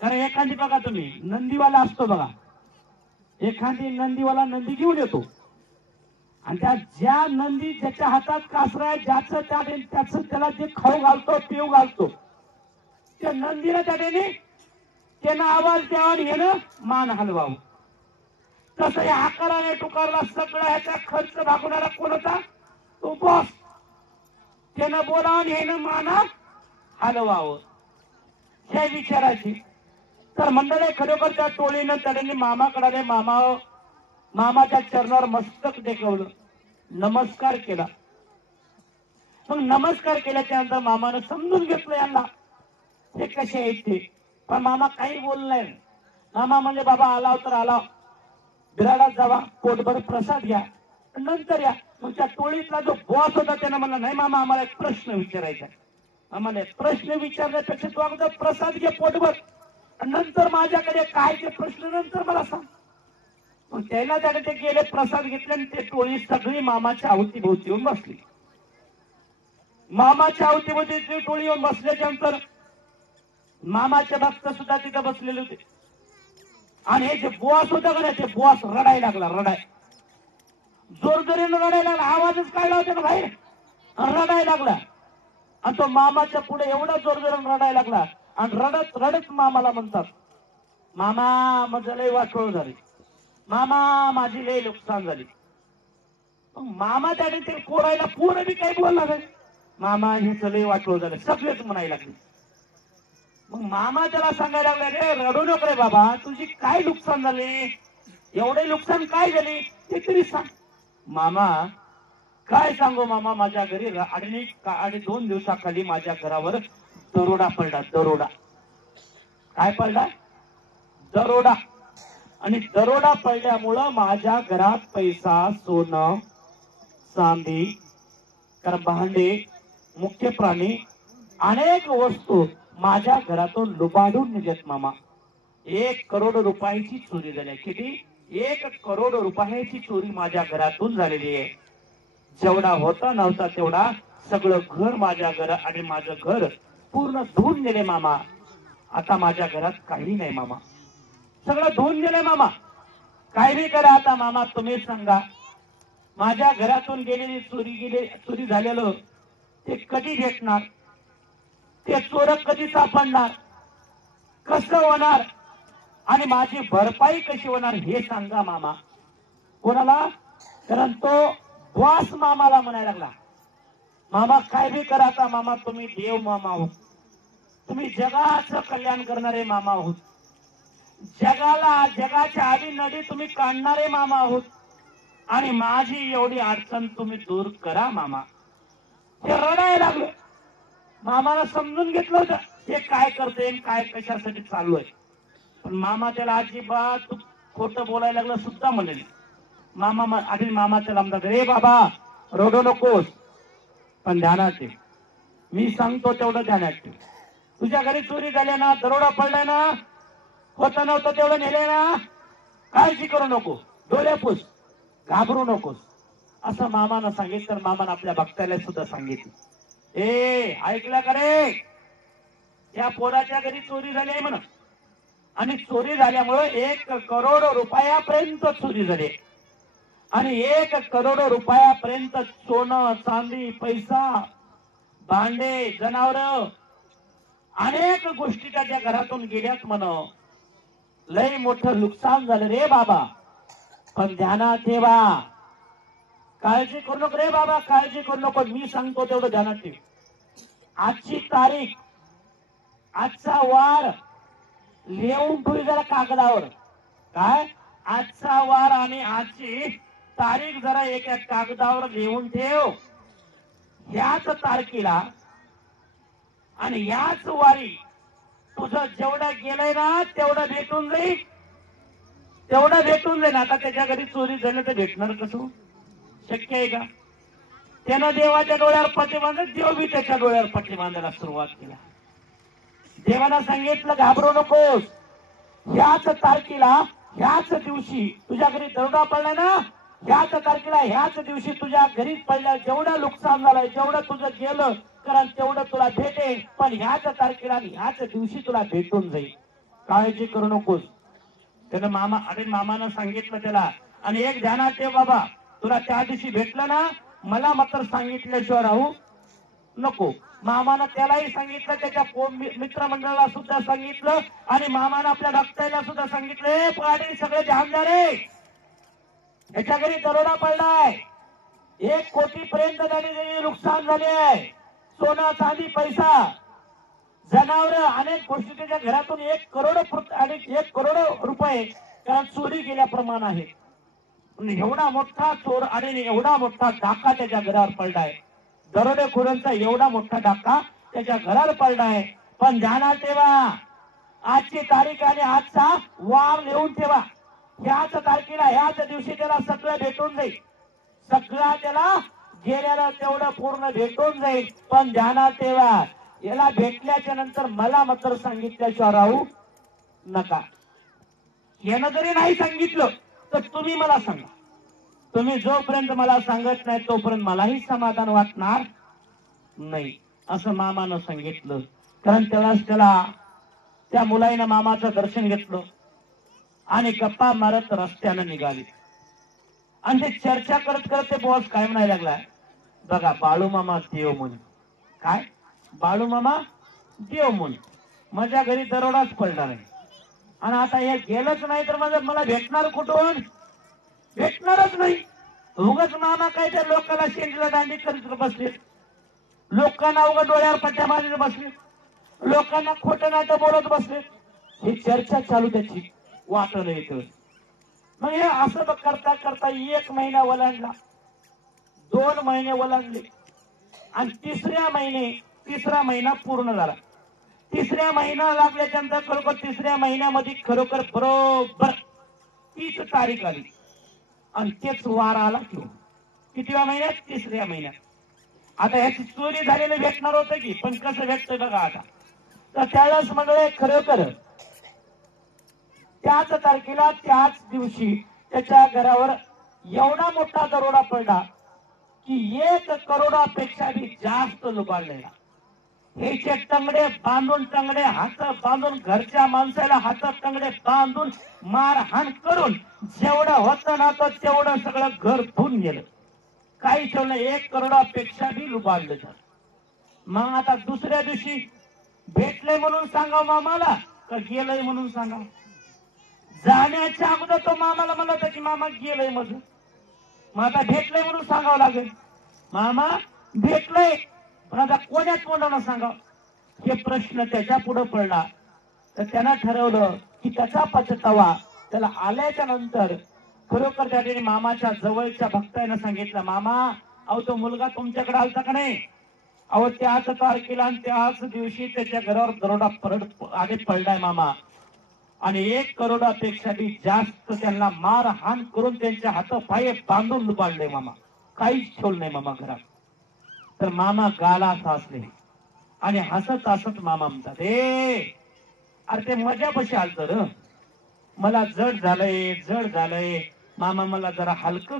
कारण एखादी बघा तुम्ही नंदीवाला असतो बघा, एखादी नंदीवाला नंदी घेऊन येतो आणि त्या ज्या नंदी ज्याच्या हातात कासरा आहे ज्याचं त्याचं त्याला जे खाऊ घालतो पिऊ घालतो त्या नंदीला त्याने आवाज द्यावा आणि येणं मान हलवावं. तसं या आकाराने टुकारला सगळं ह्याचा खर्च भागवणारा कोण होता? तो बॉस. त्यानं बोलावं आणि येणं मान हलवावं हे विचारायची. तर मंडळी खरोखर त्या टोळीनं त्याने मामाकडे मामाच्या चरणावर मस्तक टेकवलं, नमस्कार केला. मग नमस्कार केल्याच्या नंतर मामानं समजून घेतलं यांना हे कसे आहेत ते. पण मामा काही बोललाय. मामा म्हणजे बाबा आलाव तर आलाव, बिराडात जावा, पोटभर प्रसाद घ्या, नंतर या. मग त्या टोळीतला जो बॉस होता त्यानं म्हणला नाही मामा आम्हाला एक प्रश्न विचारायचा. आम्हाला प्रश्न विचारण्यापेक्षा तू अगोदर प्रसाद घे पोटभर, नंतर माझ्याकडे काय ते प्रश्न नंतर मला सांग. मग त्याला त्याने ते गेले प्रसाद घेतले आणि ते टोळी सगळी मामाच्या अवतीभोवती येऊन बसली. मामाच्या अवतीभोवती टोळी येऊन बसल्याच्या नंतर मामाचे भक्त सुद्धा तिथे बसलेले होते. आणि हे जे बॉस होता का ते बॉस रडायला लागला, जोरजोरीनं रडायला लागला, आवाजच काढला होता ना बाहेर, रडायला लागला. आणि तो मामाच्या पुढे एवढा जोरजोरानं रडायला लागला आणि रडत रडत मामाला म्हणतात मामा माझं लय वाटोळ झाली, मामा माझी लय नुकसान झाली. मामा त्याने ते कोरायला पूर्ण बी काही बोलला नाही. मामा हे लय वाटोळ झालं सगळेच म्हणायला लागले. मग मामा त्याला सांगायला लागला रे रडू नको रे बाबा, तुझी काय नुकसान झाले, एवढे नुकसान काय झाले ते तरी सांग. मामा काय सांगू मामा, माझ्या घरी आणि 2 दिवसाखाली माझ्या घरावर दरोडा पडला. दरोडा काय पडला? दरोडा. आणि दरोडा पडल्यामुळं माझ्या घरात पैसा, सोनं, चांदी, भांडे, मुख्य प्राणी, अनेक वस्तू माझ्या घरातून लुबाडून निघत मामा. 1 करोड रुपयाची चोरी झाली. किती? 1 करोड रुपयाची चोरी माझ्या घरातून झालेली आहे. जेवढा होता नव्हता तेवढा सगळं घर माझ्या घर आणि माझं घर पूर्ण धुवून गेले मामा. आता माझ्या घरात काही नाही मामा, सगळं धुवून गेले मामा. काय बी करा आता मामा, तुम्ही सांगा माझ्या घरातून गेलेली चोरी झालेलं ते कधी भेटणार, ते चोर कधी सापडणार, कसं होणार आणि माझी भरपाई कशी होणार हे सांगा मामा. कोणाला? कारण तो बॉस मामाला म्हणायला लागला मामा काय बी करा आता मामा, तुम्ही देव मामा आहोत, तुम्ही जगाचं कल्याण करणारे मामा आहोत, जगाच्या आधी नदी तुम्ही काढणारे मामा आहोत आणि माझी एवढी अडचण तुम्ही दूर करा मामा. ते रडायला लागलं. मामाला समजून घेतलं होतं हे काय करते काय कशासाठी चालू आहे. पण मामा त्याला अजिबात खोटं बोलायला लागलं सुद्धा म्हणले. मामा त्याला म्हणतात रे बाबा रडू नकोस, पण ध्यानात ठेव, मी सांगतो तेवढं ध्यानात ठेव. तुझ्या घरी चोरी झाल्या ना, दरोडा पडलाय ना, होतं नव्हतं तेवढं नेले ना, काळजी करू नको, डोळे पुस, घाबरू नकोस असं मामानं सांगितलं. मामानं आपल्या भक्ताला सुद्धा सांगितलं ऐकलं का रे, या पोराच्या घरी चोरी झाली आहे म्हणा, आणि चोरी झाल्यामुळे 1 करोड रुपयापर्यंत चोरी झाली आणि 1 करोड रुपयापर्यंत सोनं चांदी पैसा भांडे जनावर अनेक गोष्टी त्याच्या घरातून गेल्यात म्हण. लय मोठं नुकसान झालं रे बाबा. पण ध्यानात ठेवा, काळजी करू नको रे बाबा, काळजी करू नको. मी सांगतो तेवढं ध्यानात ठेव. आजची तारीख, आजचा वार लिहून ठेवी जरा कागदावर. काय आजचा वार आणि आजची तारीख जरा एका कागदावर लिहून ठेव. याच तारखेला आणि याच वारी तुझं जेवढं गेलंय ना तेवढं भेटून जाईल, तेवढं भेटून जाईल. आता त्याच्या घरी चोरी झाली तर भेटणार कसं? शक्य आहे का? त्यानं देवाच्या डोळ्यावर पट्टी बांधत, देव बी त्याच्या डोळ्यावर पट्टी बांधायला सुरुवात केला. देवानं सांगितलं घाबरू नकोस. ह्याच तारखेला ह्याच दिवशी तुझ्या घरी दरोडा पडलाय ना, ह्याच तारखेला ह्याच दिवशी तुझ्या घरी पडल्या जेवढं नुकसान झालंय, जेवढं तुझं गेलं कारण तेवढं तुला भेटेल. पण ह्याच तारखेला ह्याच दिवशी तुला भेटून जाईल. काळजी करू नकोस. त्यानं मामानं सांगितलं त्याला. आणि एक ध्यानात ठेव बाबा, तुला त्या दिवशी भेटलं ना, मला मात्र सांगितल्याशिवाय राहू नको. मामानं त्यालाही सांगितलं, त्याच्या मित्रमंडळाला सुद्धा सांगितलं आणि मामानं आपल्या भक्ताला सुद्धा सांगितलं, पाटील सगळे ध्यान द्या रे, याच्या घरी दरोडा पडलाय. 1 कोटी पर्यंत त्याने नुकसान झाले आहे. सोनं चांदी पैसा जनावर अनेक गोष्टी त्याच्या घरातून 1 करोड आणि 1 करोड रुपये कारण चोरी गेल्याप्रमाणे आहे. एवढा मोठा चोर आणि एवढा मोठा डाका त्याच्या घरावर पडलाय. दरोडेखोरांचा एवढा मोठा डाका त्याच्या घरावर पडलाय. पण ध्यानात ठेवा, आजची तारीख आणि आजचा वार लिहून ठेवा. ह्याच तारखेला ह्याच दिवशी त्याला सगळं भेटून जाईल. सगळं त्याला गेलेलं तेवढं पूर्ण भेटून जाईल. पण ध्यानात ठेवा, याला भेटल्याच्या नंतर मला मात्र सांगितल्याशिवाय राहू नका. यानं जरी नाही सांगितलं तर तुम्ही मला सांगा. तुम्ही जोपर्यंत मला सांगत नाही तोपर्यंत मलाही समाधान वाटणार नाही, असं मामानं सांगितलं. कारण त्याला त्या मुलाईनं मामाचं दर्शन घेतलं आणि गप्पा मारत रस्त्यानं निघाली. आणि ते चर्चा करत करत ते बॉस काय म्हणायला लागला, बघा बाळू मामा देव म्हण. काय बाळू मामा देव म्हण, माझ्या घरी दरोडाच पडला नाही आणि आता हे गेलंच नाही तर मला भेटणार कुठून? भेटणारच नाही. उगाच मामा काय त्या लोकांना शेंडीला दांडी करीत बसले, लोकांना उगा डोळ्यावर पट्ट्या मारत बसले, लोकांना खोटं नाटं बोलत बसले. ही चर्चा चालू त्याची वाटलं येत. मग हे असं करता करता 1 महिना ओलांडला, 2 महिने ओलांडले आणि तिसरा महिना पूर्ण झाला. 3ऱ्या महिना लागल्याच्यानंतर खरोखर 3ऱ्या महिन्यामध्ये खरोखर बरोबर 30 तारीख आली आणि तेच वार आला किंवा कितव्या महिन्यात? 3ऱ्या महिन्यात. आता ह्याची चोरी झालेली भेटणार होतं की, पण कसं भेटतंय बघा आता. तर त्यावेळेस मंडळी खरोखर त्याच तारखेला त्याच दिवशी त्याच्या घरावर एवढा मोठा दरोडा पडला की 1 करोडापेक्षा जास्त लुबाडलेला. ह्याचे टंगडे बांधून, टंगडे हात बांधून, घरच्या माणसाला हातात टंगडे बांधून मारहाण करून जेवढं होतं ना तर तेवढं सगळं घर धुवून गेलं. काही ठेवलं 1 करोडापेक्षा लुबाडलं. मग आता दुसऱ्या दिवशी भेटले म्हणून सांगा मामाला का गेलंय म्हणून सांगा? जाण्याच्या अगोदर तो मामाला म्हणला होता की मामा गेलंय माझं. मग आता भेटलंय म्हणून सांगावं लागेल. मामा भेटलंय पण आता कोण्या तोंडानं सांगावं? हे प्रश्न त्याच्या पुढे पडला. तर त्यानं ठरवलं की त्याचा पछतावा त्याला आल्याच्या नंतर खरोखर त्या मामाच्या जवळच्या भक्तानं सांगितलं, मामा अहो तो मुलगा तुमच्याकडे आलता का नाही? अहो त्याच तारखेला आणि त्याच दिवशी त्याच्या घरावर दरोडा पडलाय मामा आणि 1 करोडापेक्षा जास्त त्यांना मारहाण करून त्यांच्या हात पाय बांधून लुबाडले मामा. काहीच ठेवलं नाही मामा घरात. तर मामा गाला हसले आणि हसत हसत मामा म्हणतात, अरे ते मजा कशी आल तर मला जड झालंय मामा, मला जरा हलकं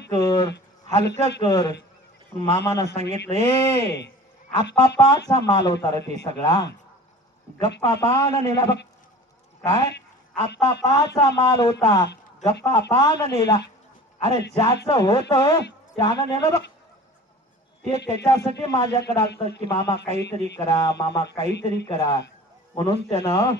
कर. मामानं सांगितलं, आपापाचा माल होता रे ते सगळा, गप्पा पान नेला बघ. काय आपापाचा माल होता, गप्पा पान नेला. अरे ज्याचं होत त्यानं नेलं बघ. ते त्याच्यासाठी माझ्याकडे आलं की मामा काहीतरी करा, मामा काहीतरी करा. म्हणून त्यानं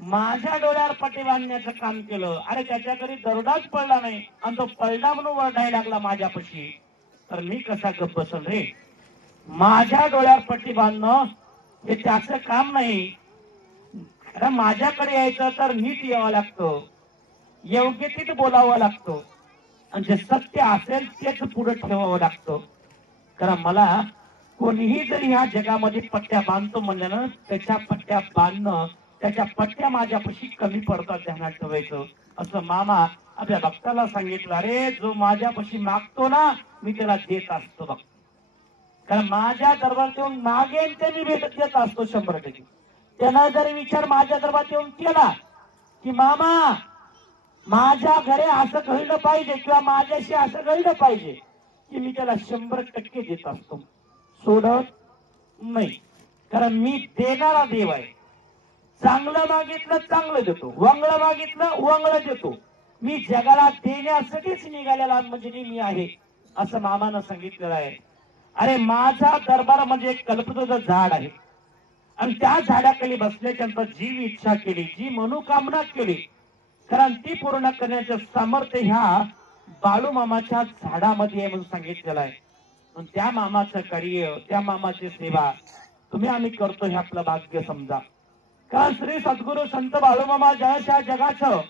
माझ्या डोळ्यावर पट्टी बांधण्याचं काम केलं. अरे त्याच्या घरी दरोडाच पडला नाही आणि तो पडला म्हणून वरडायला लागला माझ्यापाशी, तर मी कसा गप्प बसल रे. माझ्या डोळ्यावर पट्टी बांधणं हे त्याचं काम नाही. कारण माझ्याकडे यायचं तर नीट यावं लागतं, योग्यतेत बोलावं लागतं आणि जे सत्य असेल तेच पुढे ठेवावं लागतं. कारण मला कोणीही जरी ह्या जगामध्ये पट्ट्या बांधतो म्हणल्यानं त्याच्या पट्ट्या बांधणं, त्याच्या पट्ट्या माझ्यापाशी कमी पडतात, ध्यानात ठेवायचं. असं मामा आपल्या भक्ताला सांगितलं. अरे जो माझ्यापाशी मागतो ना मी त्याला देत असतो बघ. कारण माझ्या दरबारात येऊन मागेन ते मी भेटत देत असतो 100%. त्यानं जर विचार माझ्या दरबारात येऊन केला की मामा माझ्या घरी असं घडलं पाहिजे किंवा माझ्याशी असं घडलं पाहिजे, की मी त्याला 100% देत असतो, सोडत नाही. कारण मी देणारा देव आहे. चांगलं मागितलं चांगलं देतो, वंगळ मागितलं वंगळ देतो. मी जगाला देण्यासाठीच निघालेला म्हणजे मी आहे, असं मामानं सांगितलेलं आहे. अरे माझा दरबार म्हणजे एक कल्पतरूचं झाड आहे आणि त्या झाडाखाली बसल्याच्या नंतर जी इच्छा केली, जी मनोकामना केली, कारण ती पूर्ण करण्याचं सामर्थ्य ह्या बाळू मामाच्या झाडामध्ये आहे म्हणून सांगितलेलं आहे. त्या मामाचं कार्य, त्या मामाची सेवा तुम्ही आम्ही करतो हे आपलं भाग्य समजा. कारण श्री सद्गुरु संत बाळू मामा ज्या जगाचं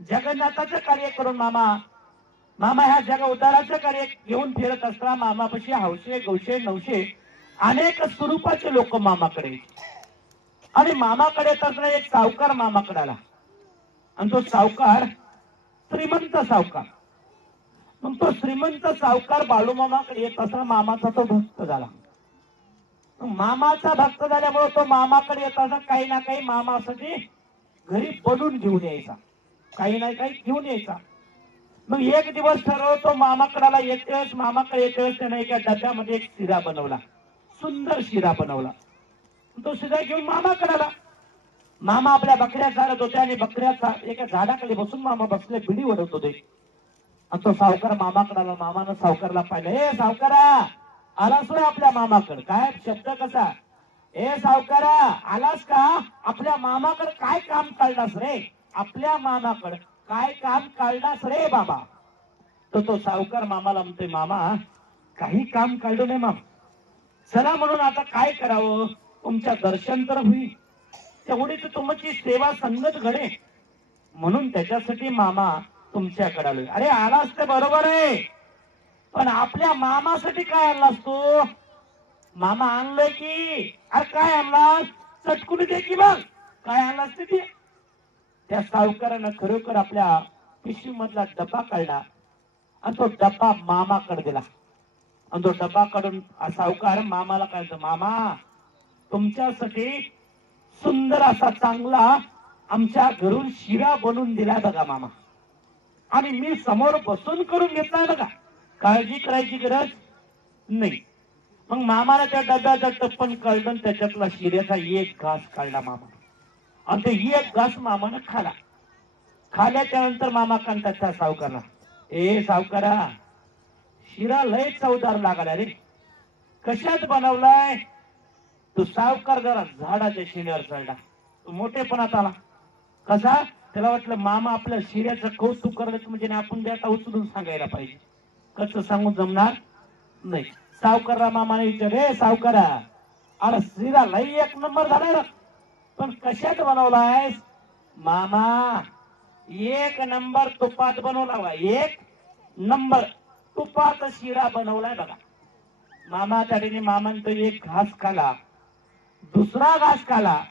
जगन्नाथाचं कार्य करून मामा ह्या जग उद्धाराचं कार्य घेऊन फिरत असताना मामापाशी हौशे गौशे नवशे अनेक स्वरूपाचे लोक मामाकडे, आणि मामाकडे असताना एक सावकार मामाकडे आला आणि तो सावकार श्रीमंत सावकार. मग तो श्रीमंत सावकार बाळू मामाकडे येत असताना मामाचा तो भक्त झाला. मामाचा भक्त झाल्यामुळे तो मामाकडे येत असताना काही ना काही मामासाठी घरी बनवून घेऊन यायचा, काही ना काही घेऊन यायचा. मग एक दिवस ठरवतो तो मामाकडाला येतेच, मामाकडे येतेच त्याने एका डब्यामध्ये एक शिरा बनवला, सुंदर शिरा बनवला. तो शिरा घेऊन मामाकडे आला. मामा आपल्या बकऱ्या चालत होत्या आणि बकऱ्या एका झाडाखाली बसून मामा बसले बिडी ओढत होते. आणि तो सावकार मामाकडे आला. मामानं सावकारला पाहिलं. हे सावकारा आलास रे आपल्या मामाकडे. काय शब्द कसा, हे सावकारा आलास का आपल्या मामाकडे, काय काम काढलास रे, आपल्या मामाकडे काय काम काढलास रे बाबा. तर तो सावकार मामाला म्हणतोय, मामा काही काम काढलं नाही मामा, चला म्हणून आता काय करावं, तुमच्या दर्शन तर होईल, तेवढीच तुमची सेवा संगत घडे, म्हणून त्याच्यासाठी मामा तुमच्याकडे आलोय. अरे आलास ते बरोबर आहे, पण आपल्या मामासाठी काय आणलास तू. मामा आणलंय की, अरे काय आणलास, चटकुली दे की मग, काय आणलास ते. त्या सावकारानं खरोखर आपल्या पिशवी मधला डब्बा काढला आणि तो डब्बा मामाकडे दिला. आणि तो डब्बा काढून सावकार मामाला काय, मामा तुमच्यासाठी सुंदर असा चांगला आमच्या घरून शिरा बनवून दिलाय बघा मामा, आणि मी समोर बसून करून घेतलाय बघा, काळजी करायची गरज नाही. मग मामाला त्या डब्याचा टप्पन काढलं, त्याच्यातला शिऱ्याचा एक घास काढला मामा, आणि ते एक घास मामानं खाला. खाल्याच्या नंतर मामा कांता त्या सावकाराला, ए सावकारा शिरा लय चवदार लागला रे, कशात बनवलाय. तो सावकार जरा झाडाच्या शिण्यावर चढला, तो मोठेपणात आला. कसा, त्याला वाटलं मामा आपल्या शिऱ्याचं कौतुक करत म्हणजे आपण त्याला उचलून सांगायला पाहिजे, कसं सांगून जमणार नाही. सावकारा मामाने विचार, रे सावकारा अरे शिरा लई एक नंबर झाला, पण कशात बनवलाय. मामा एक नंबर तुपात बनवला, एक नंबर तुपात शिरा बनवलाय बघा. मामा त्याने मामाने तो एक घास खाला, दुसरा घास खाला,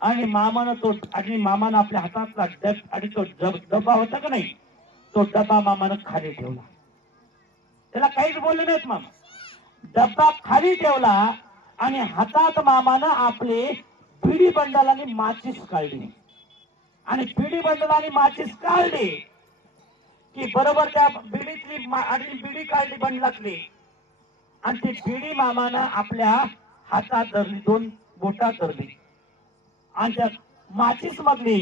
आणि मामानं आपल्या हातातला आणि तो डबा होता का नाही, तो डबा मामानं खाली ठेवला. त्याला काहीच बोलले नाहीत. मामा डब्बा खाली ठेवला आणि हातात मामानं आपले बिडी बंडल आणि माचीस काढली, आणि बिडी बंडल आणि माचीस काढली की बरोबर त्या बिडीतली आणि बिडी काढली बंडलातली, आणि ती बिडी मामानं आपल्या हातात धरली, दोन बोटात धरली, आणि त्या माचीस मधली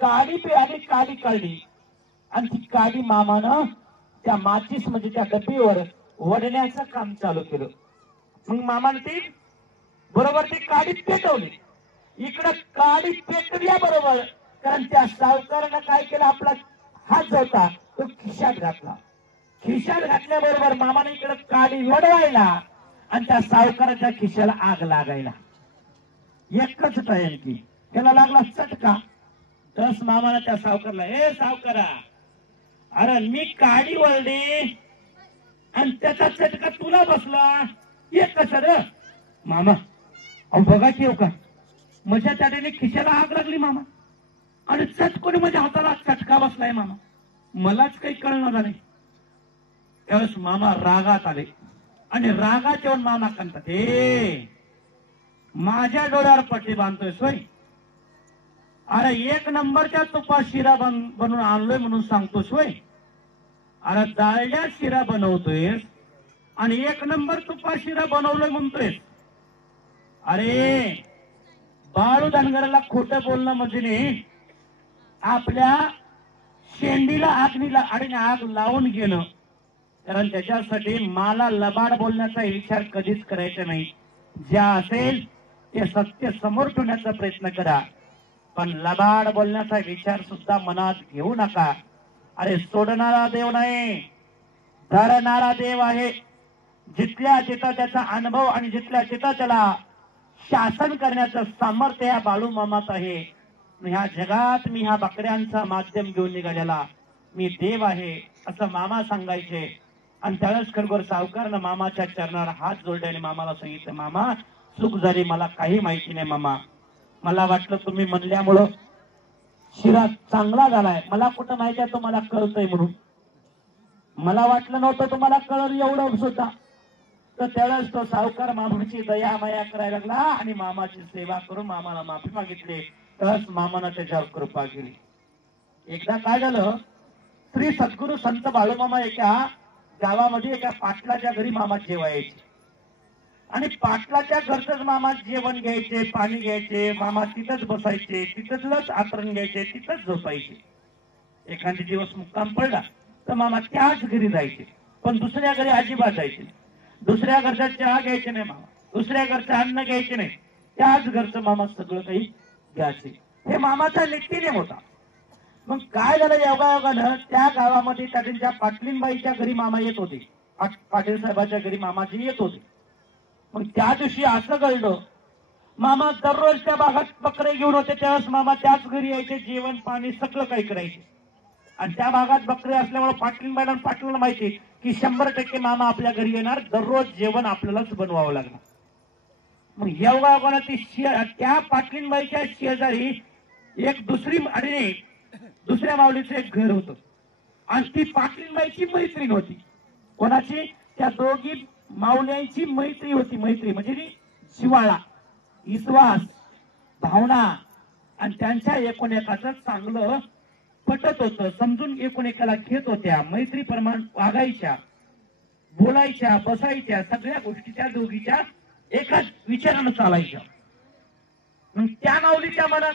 काडी पे काडी काढली आणि ती काडी मामानं त्या माचीस म्हणजे त्या डब्बीवर वडण्याचं काम चालू केलं. मग मामाने ती बरोबर ती काडी पेटवली. इकडं काडी पेटल्या बरोबर, कारण त्या सावकारानं काय केलं, आपला हात जो होता तो खिशात घातला. खिशात घातल्याबरोबर मामाने इकडे काडी वडवायला आणि त्या सावकाराच्या खिशाला आग लागायला. एकच टाइम की त्याला लागला चटका. तस मामाला त्या सावकारला, ए सावकारा, अरे मी काडी वळली आणि त्याचा चटका तुला बसला, एक कसं रे मामा? अहो बघा की, हो का माझ्या त्याने खिशाला आग लागली मामा, आणि चटकोनी माझ्या हाताला चटका बसलाय मामा, मलाच काही कळणार नाही. त्यावेळेस मामा रागात आले आणि रागात येऊन मामा म्हणतात, ए माझ्या डोळ्यावर पट्टी बांधतोय सोय? अरे एक नंबरच्या तुपात शिरा बनवून आणलोय म्हणून सांगतो सोय? अरे जाळल्या शिरा बनवतोय आणि एक नंबर तुपात शिरा बनवलोय म्हणतोय? अरे बाळू धनगराला खोटं बोलणं म्हणजे नाही, आपल्या शेंडीला आगनीला आणि आग लावून गेलं. कारण त्याच्यासाठी मला लबाड बोलण्याचा विचार कधीच करायचा नाही. ज्या असेल ते सत्य समोर ठेवण्याचा प्रयत्न करा, पण लबाड बोलण्याचा विचार सुद्धा मनात घेऊ नका. अरे सोडणारा देव नाही, धरणारा देव आहे. जिथल्या जिथं त्याचा अनुभव आणि जिथल्या तिथं त्याला शासन करण्याचं सामर्थ्य या बाळू मामात आहे. ह्या जगात मी ह्या बकऱ्यांचा माध्यम घेऊन निघालेला मी देव आहे असं मामा सांगायचे. आणि त्यावेळेस खरगोर सावकारनं मामाच्या चरणावर हात जोडले आणि मामाला सांगितलं, मामा चूक झाली, मला काही माहिती नाही मामा. मला वाटलं तुम्ही म्हणल्यामुळं शिरा चांगला झालाय, मला कुठं माहिती आहे तुम्हाला कळतंय म्हणून. मला वाटलं नव्हतं तुम्हाला कळलं एवढं सुद्धा. तर त्यावेळेस तो सावकार मामाची दया माया करायला लागला आणि मामाची सेवा करून मामाला माफी मागितली. तरच मामानं त्याच्यावर कृपा केली. एकदा काय झालं, श्री सद्गुरू संत बाळूमामा एका गावामध्ये एका पाटलाच्या घरी मामा जेवायचे आणि पाटलाच्या घरचंच मामा जेवण घ्यायचे, पाणी घ्यायचे, मामा तिथंच बसायचे, तिथंच आतरण घ्यायचे, तिथंच झोपायचे. एखादी दिवस मुक्काम पडला तर मामा त्याच घरी जायचे, पण दुसऱ्या घरी अजिबात जायचे. दुसऱ्या घरचा चहा घ्यायचे नाही मामा, दुसऱ्या घरचं अन्न घ्यायचे नाही, त्याच घरचं मामा सगळं काही घ्यायचे. हे मामाचा नित्यनेम होता. मग काय झालं, योगायोगानं त्या गावामध्ये त्यांच्या पाटलीनबाईच्या घरी मामा येत होते, पाटील साहेबाच्या घरी मामाजी येत होते. मग त्या दिवशी असं घडलं, मामा दररोज त्या भागात बकरे घेऊन होते. त्यावेळेस मामा त्याच घरी यायचे, जेवण पाणी सगळं काही करायचे. आणि त्या भागात बकरे असल्यामुळे पाटलीनबाईला पाटलाला माहिती की 100% मामा आपल्या घरी येणार, दररोज जेवण आपल्यालाच बनवावं लागणार. मग योगायोगानं ती त्या पाटलीनबाईच्या शेजारी एक दुसऱ्या माऊलीचं एक घर होतं आणि ती पाटलीनबाईची मैत्रीण होती. कोणाची? त्या दोघी माऊल्यांची मैत्री होती. मैत्री म्हणजे जिव्हाळा, विश्वास, भावना आणि त्यांच्या एकूण एकाचं चांगलं पटत होतं. समजून एकूण एकाला घेत होत्या, मैत्री प्रमाण वागायच्या, बोलायच्या, बसायच्या, सगळ्या गोष्टी त्या दोघीच्या एकाच विचारानं चालायच्या. मग त्या माऊलीच्या मनात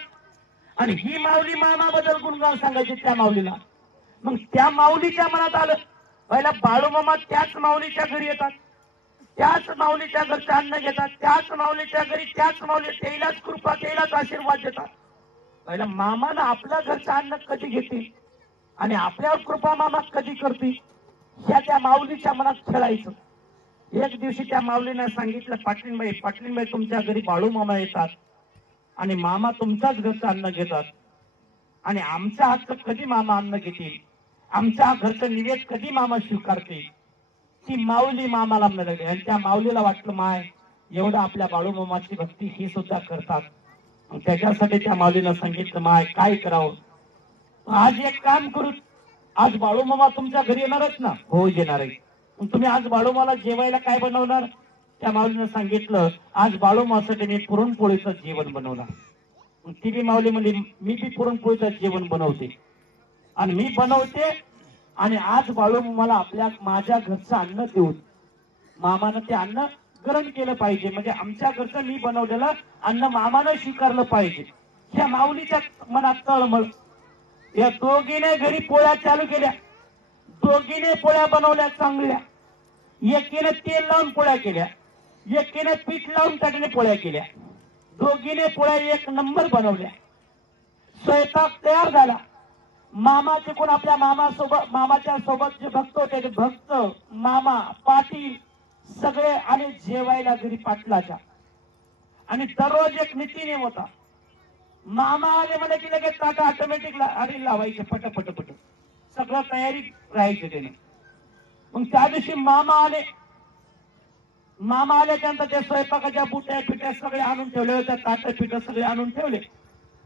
आणि ही माऊली मामाबद्दल गुणगान सांगायची त्या माऊलीला. मग त्या माऊलीच्या मनात आलं, पहिला बाळू मामा त्याच माऊलीच्या घरी येतात, त्याच माऊलीच्या घरचं अन्न घेतात, त्याच माऊलीच्या घरी त्याच माऊली त्यालाच कृपा, त्यालाच आशीर्वाद देतात. पहिला मामानं आपल्या घरचं अन्न कधी घेतील आणि आपल्यावर कृपा मामा कधी करतील, ह्या त्या माऊलीच्या मनात खेळायचं. एक दिवशी त्या माऊलीनं सांगितलं, पाटलीनबाई तुमच्या घरी बाळू मामा येतात आणि मामा तुमच्याच घरचं अन्न घेतात आणि आमच्या हातचं कधी मामा अन्न घेतील, आमच्या घरचं निवेद कधी मामा स्वीकारतील. ती माऊली मामाला मिळाली आणि त्या माऊलीला वाटलं, माय एवढं आपल्या बाळू मामाची भक्ती ही सुद्धा करतात. त्याच्यासाठी त्या माऊलीनं सांगितलं, माय काय करावं, आज एक काम करू, आज बाळू मामा तुमच्या घरी येणारच ना? हो येणार आहे. तुम्ही आज बाळू मामाला जेवायला काय बनवणार? त्या माऊलीनं सांगितलं, आज बाळू मामासाठी मी पुरणपोळीचं जेवण बनवणार. ती बी माऊली म्हणजे मी बी पुरणपोळीचं जेवण बनवते आणि मी बनवते आणि आज बाळू मामाला माझ्या घरचं अन्न देऊन मामानं ते अन्न ग्रहण केलं पाहिजे, म्हणजे आमच्या घरचं मी बनवलेलं अन्न मामानं स्वीकारलं पाहिजे. ह्या माऊलीच्या मनात तळमळ. या दोघीने घरी पोळ्या चालू केल्या, दोघीने पोळ्या बनवल्या चांगल्या, एकीने तेल लावून पोळ्या केल्या, एकीने पीठ लावून त्याने पोळ्या केल्या, दोघीने पोळ्या एक नंबर बनवल्या. स्वयंपाक तयार झाला. मामाचे कोण आपल्या मामाच्या सोबत जे भक्त होते ते भक्त, मामा, पाटील सगळे आले जेवायला घरी पाटलाच्या. आणि दररोज एक नीतिनियम होता. मामा आले म्हणे की लगेच ताटा ऑटोमॅटिक आधी लावायचे पट सगळं तयारी राहायची त्याने. मग त्या दिवशी मामा आले त्यानंतर त्या स्वयंपाकाच्या बुट्या पिट्या सगळे आणून ठेवले होत्या, ताट पिठ सगळे आणून ठेवले.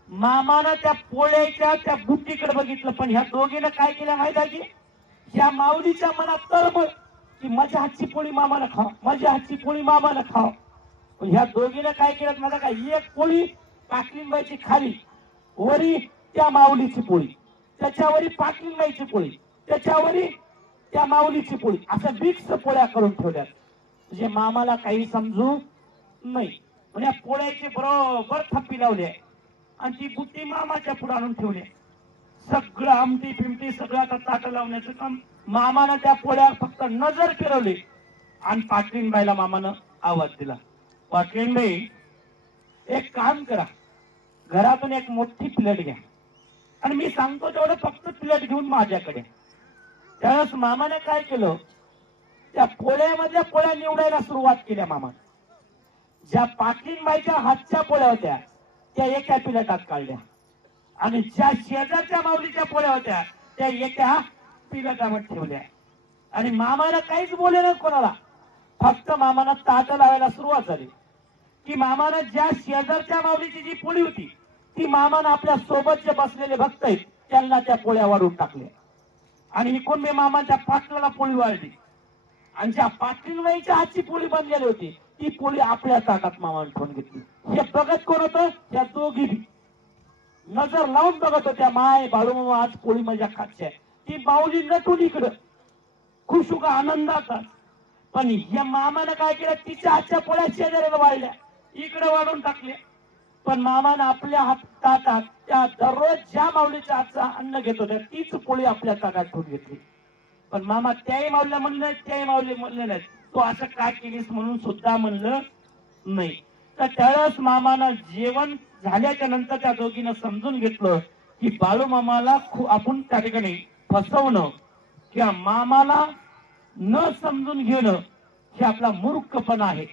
मामानं त्या पोळ्याच्या त्या बुट्टीकडे बघितलं, पण ह्या दोघीनं काय केलं माहिती आहे की ह्या माऊलीच्या मनात तळमळ की माझ्या हातची पोळी मामाला खाव, माझ्या हातची पोळी मामाला खाव. ह्या दोघीनं काय केलं माझा काय, एक पोळी पाटलींबाईची खाली, वरी त्या माऊलीची पोळी, त्याच्यावरी पाटलींबाईची पोळी, त्याच्यावरी त्या माऊलीची पोळी, अशा मिक्स पोळ्या करून ठेवल्या. म्हणजे मामाला काही समजू नाही. म्हणजे पोळ्याची बरोबर थप्पी लावली आणि ती बुट्टी मामाच्या पुढे आणून ठेवली. सगळं आमटी फिमटी सगळं आता ताट लावण्याचं काम. मामानं त्या पोळ्या फक्त नजर फिरवली आणि पाटलींबाईला मामानं आवाज दिला, पाटलींबाई एक काम करा, घरातून एक मोठी प्लेट घ्या आणि मी सांगतो तेवढं फक्त प्लेट घेऊन माझ्याकडे. त्यावेळेस मामाने काय केलं, त्या पोळ्यामधल्या पोळ्या निवडायला सुरुवात केल्या. मामा ज्या पाटलींबाईच्या हातच्या पोळ्या होत्या त्या एका प्लेटात काढल्या आणि ज्या शेजारच्या माऊलीच्या पोळ्या होत्या त्या एका प्लेटामध्ये ठेवल्या. आणि मामाला काहीच बोलले नाही कोणाला, फक्त मामानं ताट लावायला सुरुवात झाली की मामानं ज्या शेजारच्या माऊलीची जी पोळी होती ती मामानं आपल्या सोबत जे बसलेले भक्त आहेत त्यांना त्या पोळ्या वाढून टाकल्या. आणि इकडून मी मामाच्या पाटलाला पोळी वाढली आणि ज्या पाटलींबाईच्या हातची पोळी बनलेली होती ती पोळी आपल्या ताटात मामानं ठेवून घेतली. हे बघत कोण होतं, त्या दोघी नजर लावून बघत होत्या, माय बाळूमामा आज पोळी माझ्या खातच्या. ती माऊली नटून इकडं खुश का आनंदाचा. पण या मामानं काय केलं, तिच्या हातच्या पोळ्या शेजाऱ्याला वाढल्या, इकडे वाढून टाकल्या. पण मामानं आपल्या हात ताटात त्या दररोज ज्या माऊलीच्या हातचा अन्न घेत होत्या तीच पोळी आपल्या ताटात ठेवून घेतली. पण मामा त्याही माऊलीला म्हणलं, त्याही माऊली म्हणले नाही, तू असं काय केलीस म्हणून सुद्धा म्हणलं नाही. तर त्यावेळेस मामानं जेवण झाल्याच्या नंतर त्या दोघीनं समजून घेतलं की बाळूमामाला आपण त्या ठिकाणी फसवणं किंवा मामाला न समजून घेणं हे आपला मूर्खपणा आहे.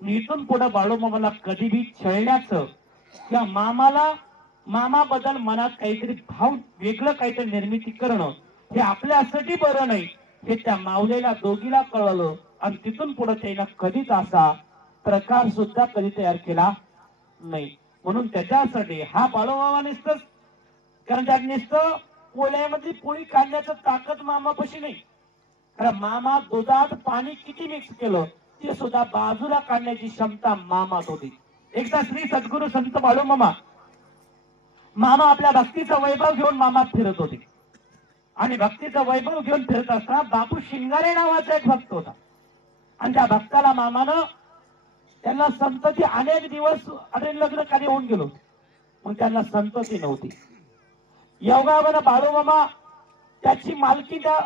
इथून पुढे बाळूमामाला कधी बी छळण्याचं किंवा मामाबद्दल मनात काहीतरी भाव वेगळं काहीतरी निर्मिती करणं हे आपल्यासाठी बरं नाही. हे त्या माऊलीला दोघीला कळलं आणि तिथून पुढे त्याला कधीच असा प्रकार सुद्धा कधी तयार केला नाही. म्हणून त्याच्यासाठी हा बाळूमामा नुसतं, कारण त्या नुसतं पोळ्यामध्ये पोळी काढण्याचं ताकद मामापाशी नाही. कारण मामा दुधात पाणी किती मिक्स केलं ते सुद्धा बाजूला काढण्याची क्षमता मामात होती. एकदा श्री सद्गुरू संत बाळूमामा आपल्या भक्तीचं वैभव घेऊन मामा फिरत होते आणि भक्तीचं वैभव घेऊन फिरत असताना बापू शिंगारे नावाचा एक भक्त होता आणि त्या भक्ताला मामानं त्यांना संतती अनेक दिवस अनेक लग्न कार्य होऊन गेलो, मग त्यांना संतती नव्हती. योगावर बाळूमामा त्याची मालकी त्या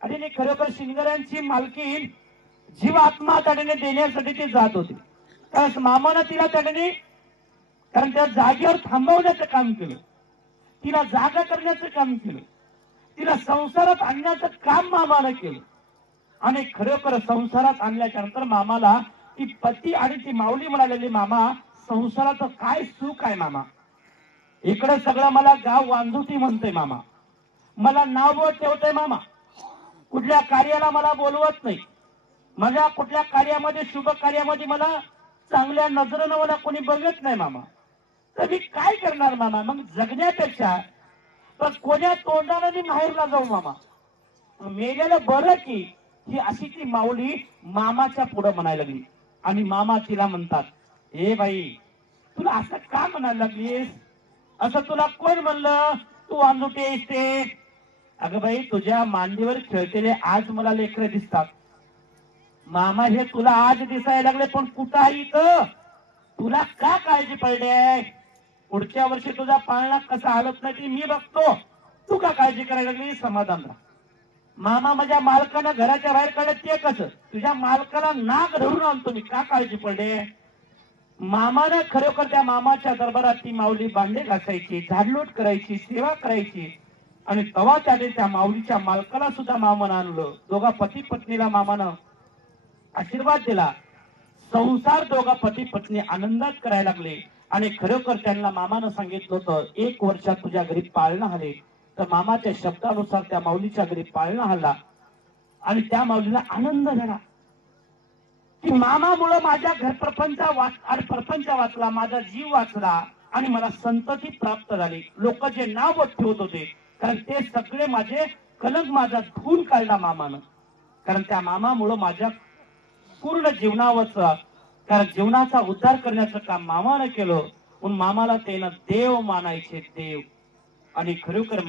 आणि खरोखर शिंगाऱ्यांची मालकी जीवात्मा त्याने देण्यासाठी ते जात होते. कारण मामानं तिला त्याने कारण त्या जागेवर थांबवण्याचं काम केलं, तिला जागा करण्याचं काम केलं, तिला संसारात आणण्याचं काम मामानं केलं. आणि खरोखर संसारात आणल्याच्या नंतर मामाला ती पती आणि ती माऊली म्हणालेली, मामा संसाराचं काय सुख आहे मामा, इकडे सगळं मला गाव वांजुटी म्हणतोय मामा, मला नाव ठेवतोय मामा, कुठल्या कार्याला मला बोलवत नाही, माझ्या कुठल्या कार्यामध्ये शुभ कार्यामध्ये मला चांगल्या नजरेनं मला कोणी बघत नाही मामा, तर मी काय करणार मामा. मग जगण्यापेक्षा तर कोण्या तोंडाने मी माहेरला जाऊ मामा, मेलेलं बरं की. ही अशी ती माऊली मामाच्या पुढे म्हणायला लागली आणि मामा तिला म्हणतात, ए बाई तुला असं का म्हणायला लागलीस, असं तुला कोण म्हणलं तू वांजुटी आहेस ते. अगं बाई तुझ्या मांडीवर खेळतेले आज मला लेकरं दिसतात मामा, हे तुला आज दिसायला लागले पण कुठं आहे इथं, तुला का काळजी पडली, पुढच्या वर्षी तुझा पाळणा कसा हलत नाही ती मी बघतो. तू का काळजी करायला लागली? समाधान राहा. मामा माझ्या मालकानं घराच्या बाहेर काढत ते कसं? तुझ्या मालकाला नाक धरून आणतो मी, का काळजी पडले? मामानं खरोखर त्या मामाच्या दरबारात ती माऊली भांडे घासायची, झाडलोट करायची, सेवा करायची. आणि तेव्हा त्याने त्या माऊलीच्या मालकाला सुद्धा मामानं आणलं. दोघा पती पत्नीला मामानं आशीर्वाद दिला. संसार दोघा पती पत्नी आनंदात करायला लागले. आणि खरोखर त्यांना मामानं सांगितलं होतं 1 वर्षात तुझ्या घरी पाळणं आले. तर मामाच्या शब्दानुसार त्या माऊलीच्या घरी पाळणं आला. आणि त्या माऊलीला आनंद झाला की मामामुळे माझ्या घर प्रपंच वाचला, माझा जीव वाचला आणि मला संतती प्राप्त झाली. लोक जे नाव ठेवत होते, कारण ते सगळे माझे कलंक माझा धुवून काढला मामानं. कारण त्या मामामुळे माझ्या पूर्ण जीवनावरचा, कारण जीवनाचा उद्धार करण्याचं काम मामानं केलं. म्हणून मामाला त्यानं देव मानायचे, देव. आणि खरोखर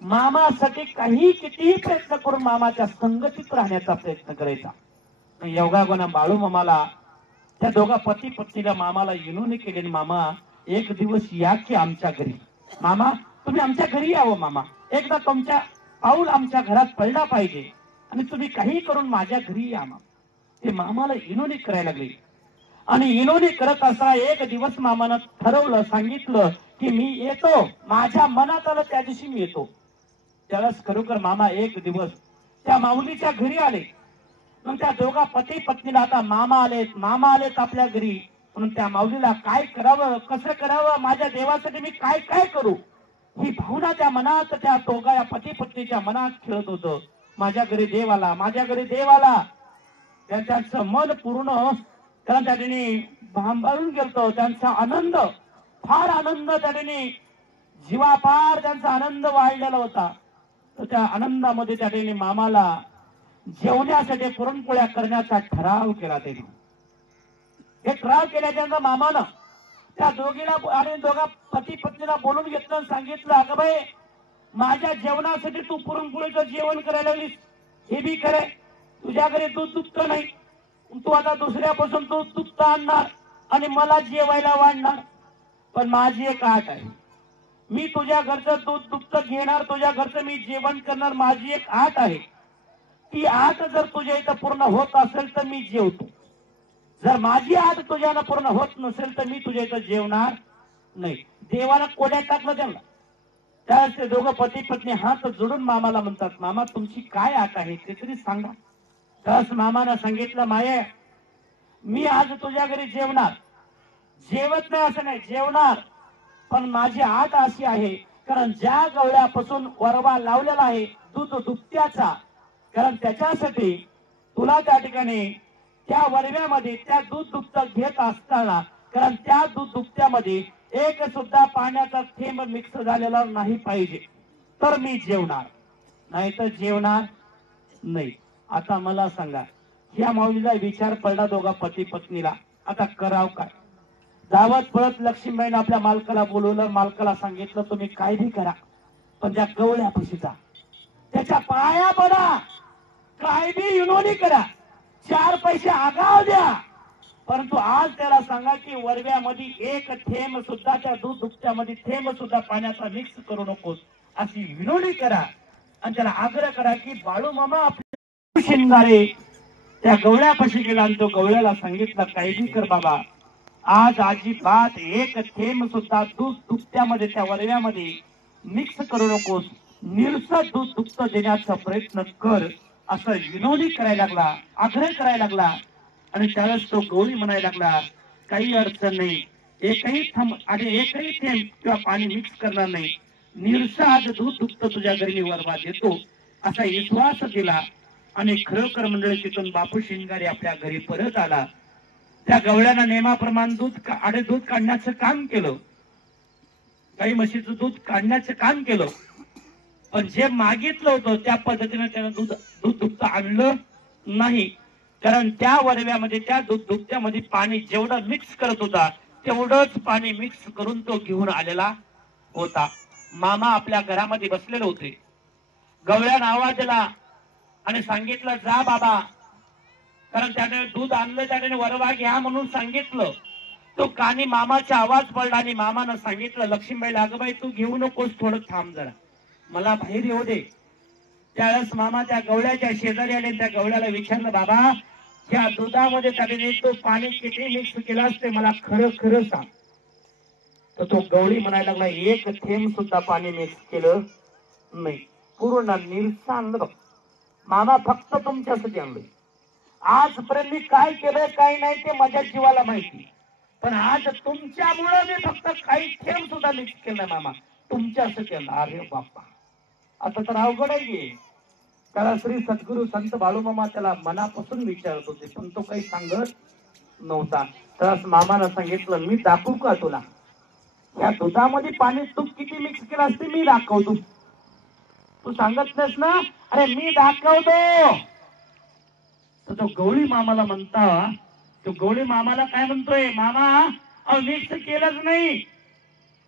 मामासाठी काही कितीही प्रयत्न करून मामाच्या संगतीत राहण्याचा प्रयत्न करायचा. योगागोना बाळू मामाला, त्या दोघा पती पत्नीला मामाला विनवणी केली. मामा एक दिवस या की आमच्या घरी. मामा तुम्ही आमच्या घरी यावं. मामा एकदा तुमच्या पाऊल आमच्या घरात पडला पाहिजे आणि तुम्ही काही करून माझ्या घरी या. मामा ते मामाला विनवणी करायला लागले. आणि विनवणी करत असता एक दिवस मामानं ठरवलं, सांगितलं की मी येतो. माझ्या मनात आलं त्या दिवशी मी येतो. त्यावेळेस खरोखर मामा एक दिवस त्या माऊलीच्या घरी आले. मग त्या दोघा पती पत्नीला आता मामा आलेत आपल्या घरी. म्हणून त्या माऊलीला काय करावं, कसं करावं, माझ्या देवासाठी मी काय काय करू, ही भावना त्या मनात, त्या दोघा पती पत्नीच्या मनात खेळत होतं. माझ्या घरी देव आला, माझ्या घरी देव आला. त्यांचं मन पूर्ण, कारण त्या ठिकाणी भांबाळून गेलतो. त्यांचा आनंद, फार आनंद, त्या ठिकाणी जीवापार त्यांचा आनंद वाढलेला होता. तर त्या आनंदामध्ये त्या ठिकाणी मामाला जेवण्यासाठी पुरणपोळ्या करण्याचा ठराव केला. त्यांनी हे ठराव केल्याच्या मामानं त्या दोघीला आणि दोघा पती पत्नीला बोलून घेतलं आणि सांगितलं, अगं बाई माझ्या जेवणासाठी तू पुरणपोळीचं जेवण करायला लागलीस, हे बी खरंय. तुझ्या घरी दूध दुभत नाही, तू आता दुसऱ्यापासून दूध दुभत आणणार आणि मला जेवायला वाढणार. पण माझी एक आट आहे, मी तुझ्या घरचं दूध दुभत घेणार, तुझ्या घरचं मी जेवण करणार. माझी एक आट आहे, ती आट जर तुझ्या इथं पूर्ण होत असेल तर मी जेवतो. जर माझी आट तुझ्यानं पूर्ण होत नसेल तर मी तुझ्या इथं जेवणार नाही. देवाला कोड्यात टाकलं त्यांना. त्यावेळेस ते दोघं पती पत्नी हात जोडून मामाला म्हणतात, मामा तुमची काय आट आहे ते तरी सांगा. त्यावेळेस मामानं सांगितलं, माये मी आज तुझ्या घरी जेवणार, जेवत नाही असं नाही, जेवणार. पण माझी आट अशी आहे, कारण ज्या गवळ्यापासून वरवा लावलेला आहे दूध दुभत्याचा, कारण त्याच्यासाठी तुला त्या ठिकाणी त्या वरव्यामध्ये त्या दूध दुभत घेत असताना, कारण त्या दूध दुभत्यामध्ये एक सुद्धा पाण्याचा थेंब मिक्स झालेला नाही पाहिजे, तर मी जेवणार, नाही तर जेवणार नाही. आता मला सांगा, ह्या माऊलीला विचार पडला दोघा पती पत्नीला, आता कराव काय? धावत पळत लक्ष्मीबाईने आपल्या मालकाला बोलवलं. मालकाला सांगितलं, तुम्ही काय बी करा, पण त्या गवळ्यापाशी जा, त्याच्या पाया पडा, काय बी विनोदी करा, 4 पैसे आगाव द्या, परंतु आज त्याला सांगा की वरव्यामध्ये एक थेंब सुद्धा, त्या दूध दुभत्यामध्ये थेंब सुद्धा पाण्याचा मिक्स करू नकोस, अशी विनोदी करा. आणि त्याला आग्रह करा की बाळू मामा आपले शिंगारे त्या गवळ्यापाशी गेला आणि तो गवळ्याला सांगितलं, काही बी कर बाबा, आज अजिबात एक थेंब सुद्धा दूध दुभत्यामध्ये त्या वरव्यामध्ये मिक्स करू नकोस, निरसं दूध दुभतं देण्याचा प्रयत्न कर, असं विनोदी करायला लागला, आग्रह करायला लागला. आणि त्यावेळेस तो गवळी म्हणायला लागला, काही अडचण नाही, एकही थेंब किंवा पाणी मिक्स करणार नाही, निरसं आज दूध दुभतं तुझ्या घरी मी वरवा देतो, असा विश्वास दिला. आणि खरोखर मंडळी तिथून बापू शिंगारे आपल्या घरी परत आला. त्या गवळ्यानं नेमाप्रमाणे दूध काढण्याचं काम केलं, काही म्हशीचं दूध काढण्याचं काम केलं. पण जे मागितलं होतं त्या पद्धतीने त्यानं दूध दुभतं आणलं नाही. कारण त्या वरव्यामध्ये, त्या दूध दुभत्यामध्ये पाणी जेवढं मिक्स करत होता तेवढंच पाणी मिक्स करून तो घेऊन आलेला होता. मामा आपल्या घरामध्ये बसलेले होते. गवळ्यानं आवाज दिला आणि सांगितलं, जा बाबा, कारण त्याने दूध आणलं, त्याने वरवा घ्या म्हणून सांगितलं. तो कानी मामाचा आवाज पडला आणि मामानं सांगितलं लक्ष्मीबाईला, अगं बाई तू घेऊ नकोस, थोडं थांब जरा. मला बाहेर येऊ दे. त्यावेळेस मामा त्या गवळ्याच्या शेजारी आले. त्या गवळ्याला विचारलं, बाबा या दुधामध्ये त्याने तो पाणी किती मिक्स केला असते मला खरं खरं सांग. तर तो गवळी म्हणायला लागला, एक थेंब सुद्धा पाणी मिक्स केलं नाही, पूर्ण निरसा आणलं बघ मामा, फक्त तुमच्यासाठी आणलं. आजपर्यंत मी काय केलं काय नाही ते माझ्या जीवाला माहिती, पण आज तुमच्यामुळे मी फक्त काही थेंब सुद्धा मिक्स केलं मामा, तुमच्यासाठी आणलं. अरे बाप्पा, आता तर अवघड आहे. त्याला श्री सद्गुरु संत बाळूमामा त्याला मनापासून विचारत होते, पण तो काही सांगत नव्हता. तर मामानं सांगितलं, मी दाखवू का तुला या दुधामध्ये पाणी तू किती मिक्स केलं असते, मी दाखवतो. तू सांगत नाहीस ना, अरे मी दाखवतो. तर तो गवळी मामाला म्हणता, तो गवळी मामाला काय म्हणतोय, मामा मिक्स केलंच नाही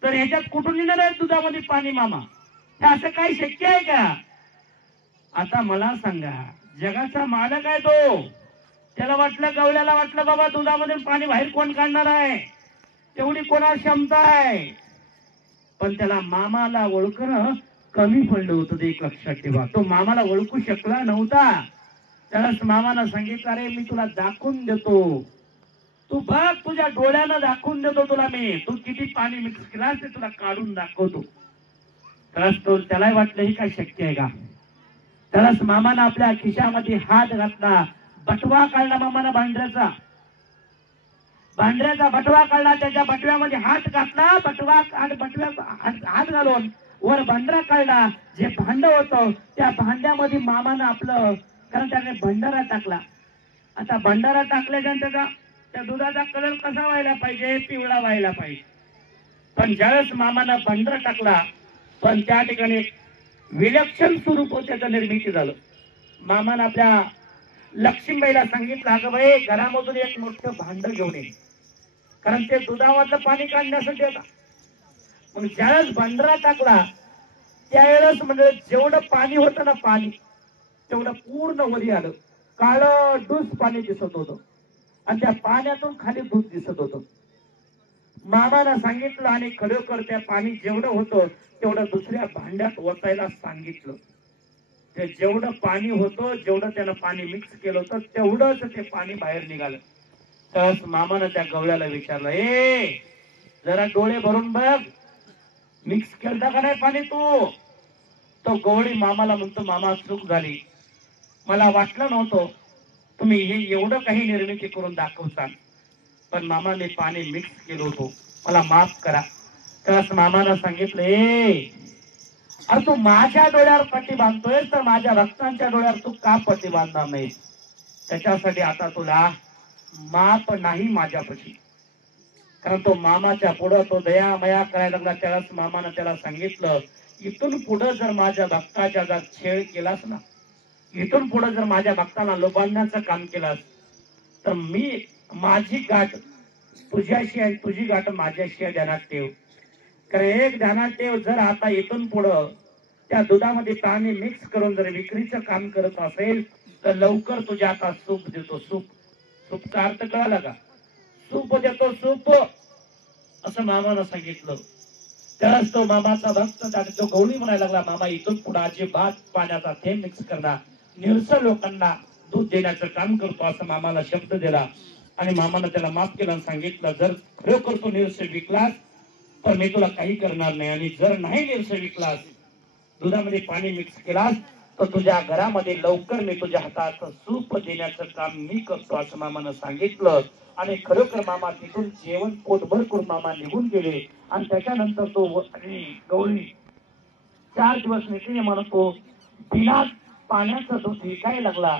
तर ह्याच्यात कुठून येणार आहे दुधामध्ये पाणी मामा, हे असं काही शक्य आहे का? आता मला सांगा, जगाचा मालक आहे तो, त्याला वाटलं, गवळ्याला वाटलं बाबा दुधामध्ये पाणी बाहेर कोण काढणार आहे, तेवढी कोणा क्षमता आहे. पण त्याला मामाला ओळखणं कमी पडलं होतं, ते एक लक्षात ठेवा. तो मामाला ओळखू शकला नव्हता. त्याला मामानं सांगितलं, अरे मी तुला दाखवून देतो, तू बघ, तुझ्या डोळ्यानं दाखवून देतो तुला मी, तू किती पाणी मिक्स केला ते तुला काढून दाखवतो. त्याला वाटलं हे काय शक्य आहे का? त्यालाच मामानं आपल्या खिशामध्ये हात घातला, बटवा काढला मामानं भांड्याचा बटवा काढला, त्याच्या बटव्यामध्ये हात घातला, बटव्यात हात घालून वर भांडरा काढला. जे भांड होतं त्या भांड्यामध्ये मामानं आपलं, कारण त्याने भंडारा टाकला. आता भंडारा टाकल्याच्या त्या दुधाचा कलर कसा व्हायला पाहिजे, पिवळा व्हायला पाहिजे. पण ज्यावेळेस मामानं भंडारा टाकला, पण त्या ठिकाणी विलक्षण स्वरूप त्याचं निर्मिती झालं. मामानं आपल्या लक्ष्मीबाईला सांगितलं, अगं बाई घरामधून एक मोठं भांड घेऊन ये, कारण ते दुधामधलं पाणी काढण्यासाठी होता. मग ज्यावेळेस भांडारा टाकला त्यावेळेस म्हणजे जेवढं पाणी होतं ना, पाणी तेवढं पूर्ण वरी आलं, काळं डूस पाणी दिसत होतं आणि त्या पाण्यातून खाली दूध दिसत होतं. मामाला सांगितलं आणि खरोखर त्या पाणी जेवढं होतं तेवढं दुसऱ्या भांड्यात ओतायला सांगितलं. ते जेवढं पाणी होतं, जेवढं त्यानं पाणी मिक्स केलं होतं तेवढंच ते पाणी बाहेर निघालं. तर मामानं त्या गवळ्याला विचारलं, ए जरा डोळे भरून बघ, मिक्स केलं का नाही पाणी तू? तो गवळी मामाला म्हणतो, मामा चूक झाली, मला वाटलं नव्हतं तुम्ही हे एवढं काही निर्मिती करून दाखवता, पण मामा मी पाणी मिक्स केलं होतं, मला माफ करा. तर मामाला सांगितलं, अरे तू माझ्या डोळ्यावर पट्टी बांधतोय तर माझ्या भक्तांच्या डोळ्यावर तू का पट्टी बांधणार नाही? त्याच्यासाठी आता तुला माप नाही माझ्यापाशी. कारण तो मामाच्या पुढं तो दयामया करायला लागला. त्यालाच मामानं त्याला सांगितलं, इथून पुढं जर माझ्या भक्ताच्या जर छेड केलास ना, इथून पुढे जर माझ्या भक्तांना लोबाडण्याचं काम केलास तर मी माझी गाठ तुझ्याशी आहे, तुझी गाठ माझ्याशी आहे, ध्यानात ठेव. कारण एक ध्यानात ठेव, जर आता इथून पुढं त्या दुधामध्ये पाणी मिक्स करून जर विक्रीचं काम करत असेल तर लवकर तुझ्या आता सूप देतो. सूपचा अर्थ कळाला का? सूप देतो, सूप, असं मामानं सांगितलं. त्यालाच तो मामाचा भक्त तो गवळी म्हणायला लागला, मामा इथून पुढे अजिबात पाण्याचा थेंब मिक्स करणार, निरस लोकांना दूध देण्याचं काम करतो असं मामाला शब्द दिला. आणि मामानं त्याला माफ केलं आणि सांगितलं, जर खरोखर तू निरस विकलास तर मी तुला काही करणार नाही, आणि जर नाही निरस विकलास, दुधामध्ये पाणी मिक्स केलास तर तुझ्या घरामध्ये लवकर मी तुझ्या हातात सूप देण्याचं काम मी करतो असं मामानं सांगितलं. आणि खरोखर मामा तिथून जेवण पोटभर करून मामा निघून गेले. आणि त्याच्यानंतर तो गवळी 4 दिवस नीतीने म्हणतो बिना पाण्याचा दूध विकायला लागला.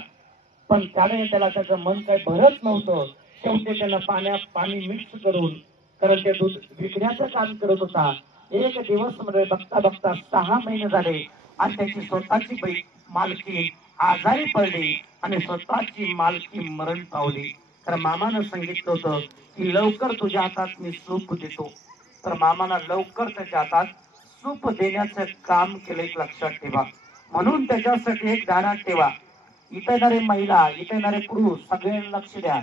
पण त्याला त्याचं मन काही भरत नव्हतं. शेवटी त्यानं पाणी मिक्स करून, कारण ते दूध विकण्याचं काम करत होता. एक दिवस मध्ये बघता बघता 6 महिने झाले आणि त्याची स्वतःची मालकी आजारी पडली आणि स्वतःची मालकी मरण पावली. तर मामानं सांगितलं होतं की लवकर तुझ्या हातात मी सूप देतो. तर मामानं लवकर त्याच्या हातात सूप देण्याचं काम केलं, एक लक्षात ठेवा. म्हणून त्याच्यासाठी एक ध्यानात ठेवा, इथे येणारे महिला, इथे येणारे पुरुष सगळ्यांना लक्ष द्या.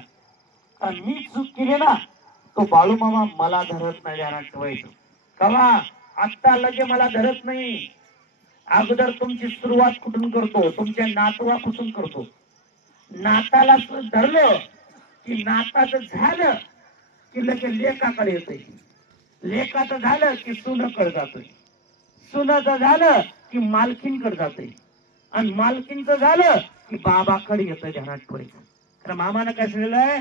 कारण मी चूक केली ना, तो बाळूमामा मला धरत नाही, ध्यानात ठेवायचं. कवा आत्ता लगे मला धरत नाही, अगोदर तुमची सुरुवात कुठून करतो? तुमच्या नातवापासून करतो. नाताला धरलं की नाताचं झालं की लगेच लेकाकडे येतोय. लेकाचं झालं की सुनकडे जातोय. सुनाचं झालं की मालकीनकडे जातोय. आणि मालकीनचं झालं की बाबाकडे येतोय ध्यानात पडायचं. तर मामानं काय सांगितलंय?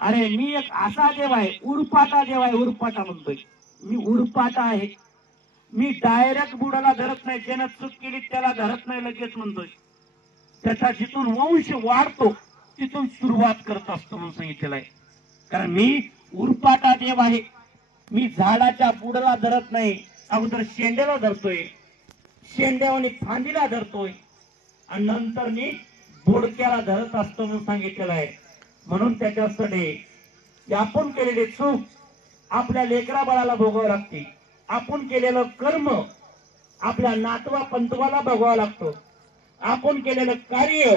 अरे मी एक असा देव आहे, उरपाटा देव आहे. उरपाटा म्हणतोय मी, उरपाटा आहे. मी डायरेक्ट बुडाला धरत नाही. ज्यानं चूक केली त्याला धरत नाही लगेच म्हणतोय. त्याचा जिथून वंश वाढतो तिथून सुरुवात करत असतो म्हणून सांगितलेलं आहे. कारण मी उरपाटा देव आहे. मी झाडाच्या बुडाला धरत नाही, अगोदर शेंड्याला धरतोय, शेंड्यावानी फांदीला धरतोय आणि नंतर मी बोडक्याला धरत असतो म्हणून सांगितलेलं आहे. म्हणून त्याच्यासाठी आपण केलेले चूक आपल्या लेकरा बाळाला भोगावं लागते. आपण केलेलं कर्म आपल्या नातवा पंतवाला भोगावं लागतं. आपण केलेलं कार्य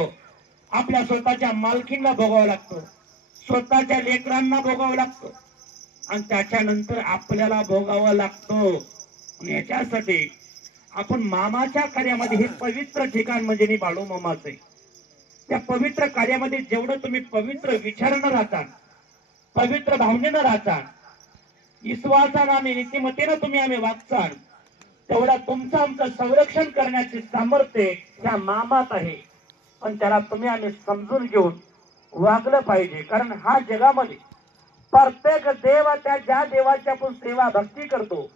आपल्या स्वतःच्या मालकींना भोगावं लागतं, स्वतःच्या लेकरांना भोगावं लागतं आणि त्याच्यानंतर आपल्याला भोगावं लागतं. याच्यासाठी आपण मामाच्या कार्यामध्ये, हे पवित्र ठिकाण म्हणजे मी बाळू मामाचं आहे. त्या पवित्र कार्यामध्ये जेवढं तुम्ही पवित्र विचारानं राहता, पवित्र भावनेनं राहता, विश्वासानं आणि नीतिमत्तेनं तुम्ही आम्ही वागचाल, तेवढा तुमचं आमचं संरक्षण करण्याचे सामर्थ्य त्या मामात आहे. पण त्याला तुम्ही आम्ही समजून घेऊन वागलं पाहिजे. कारण हा जगामध्ये प्रत्येक देव, त्या ज्या देवाची आपण सेवा भक्ती करतो,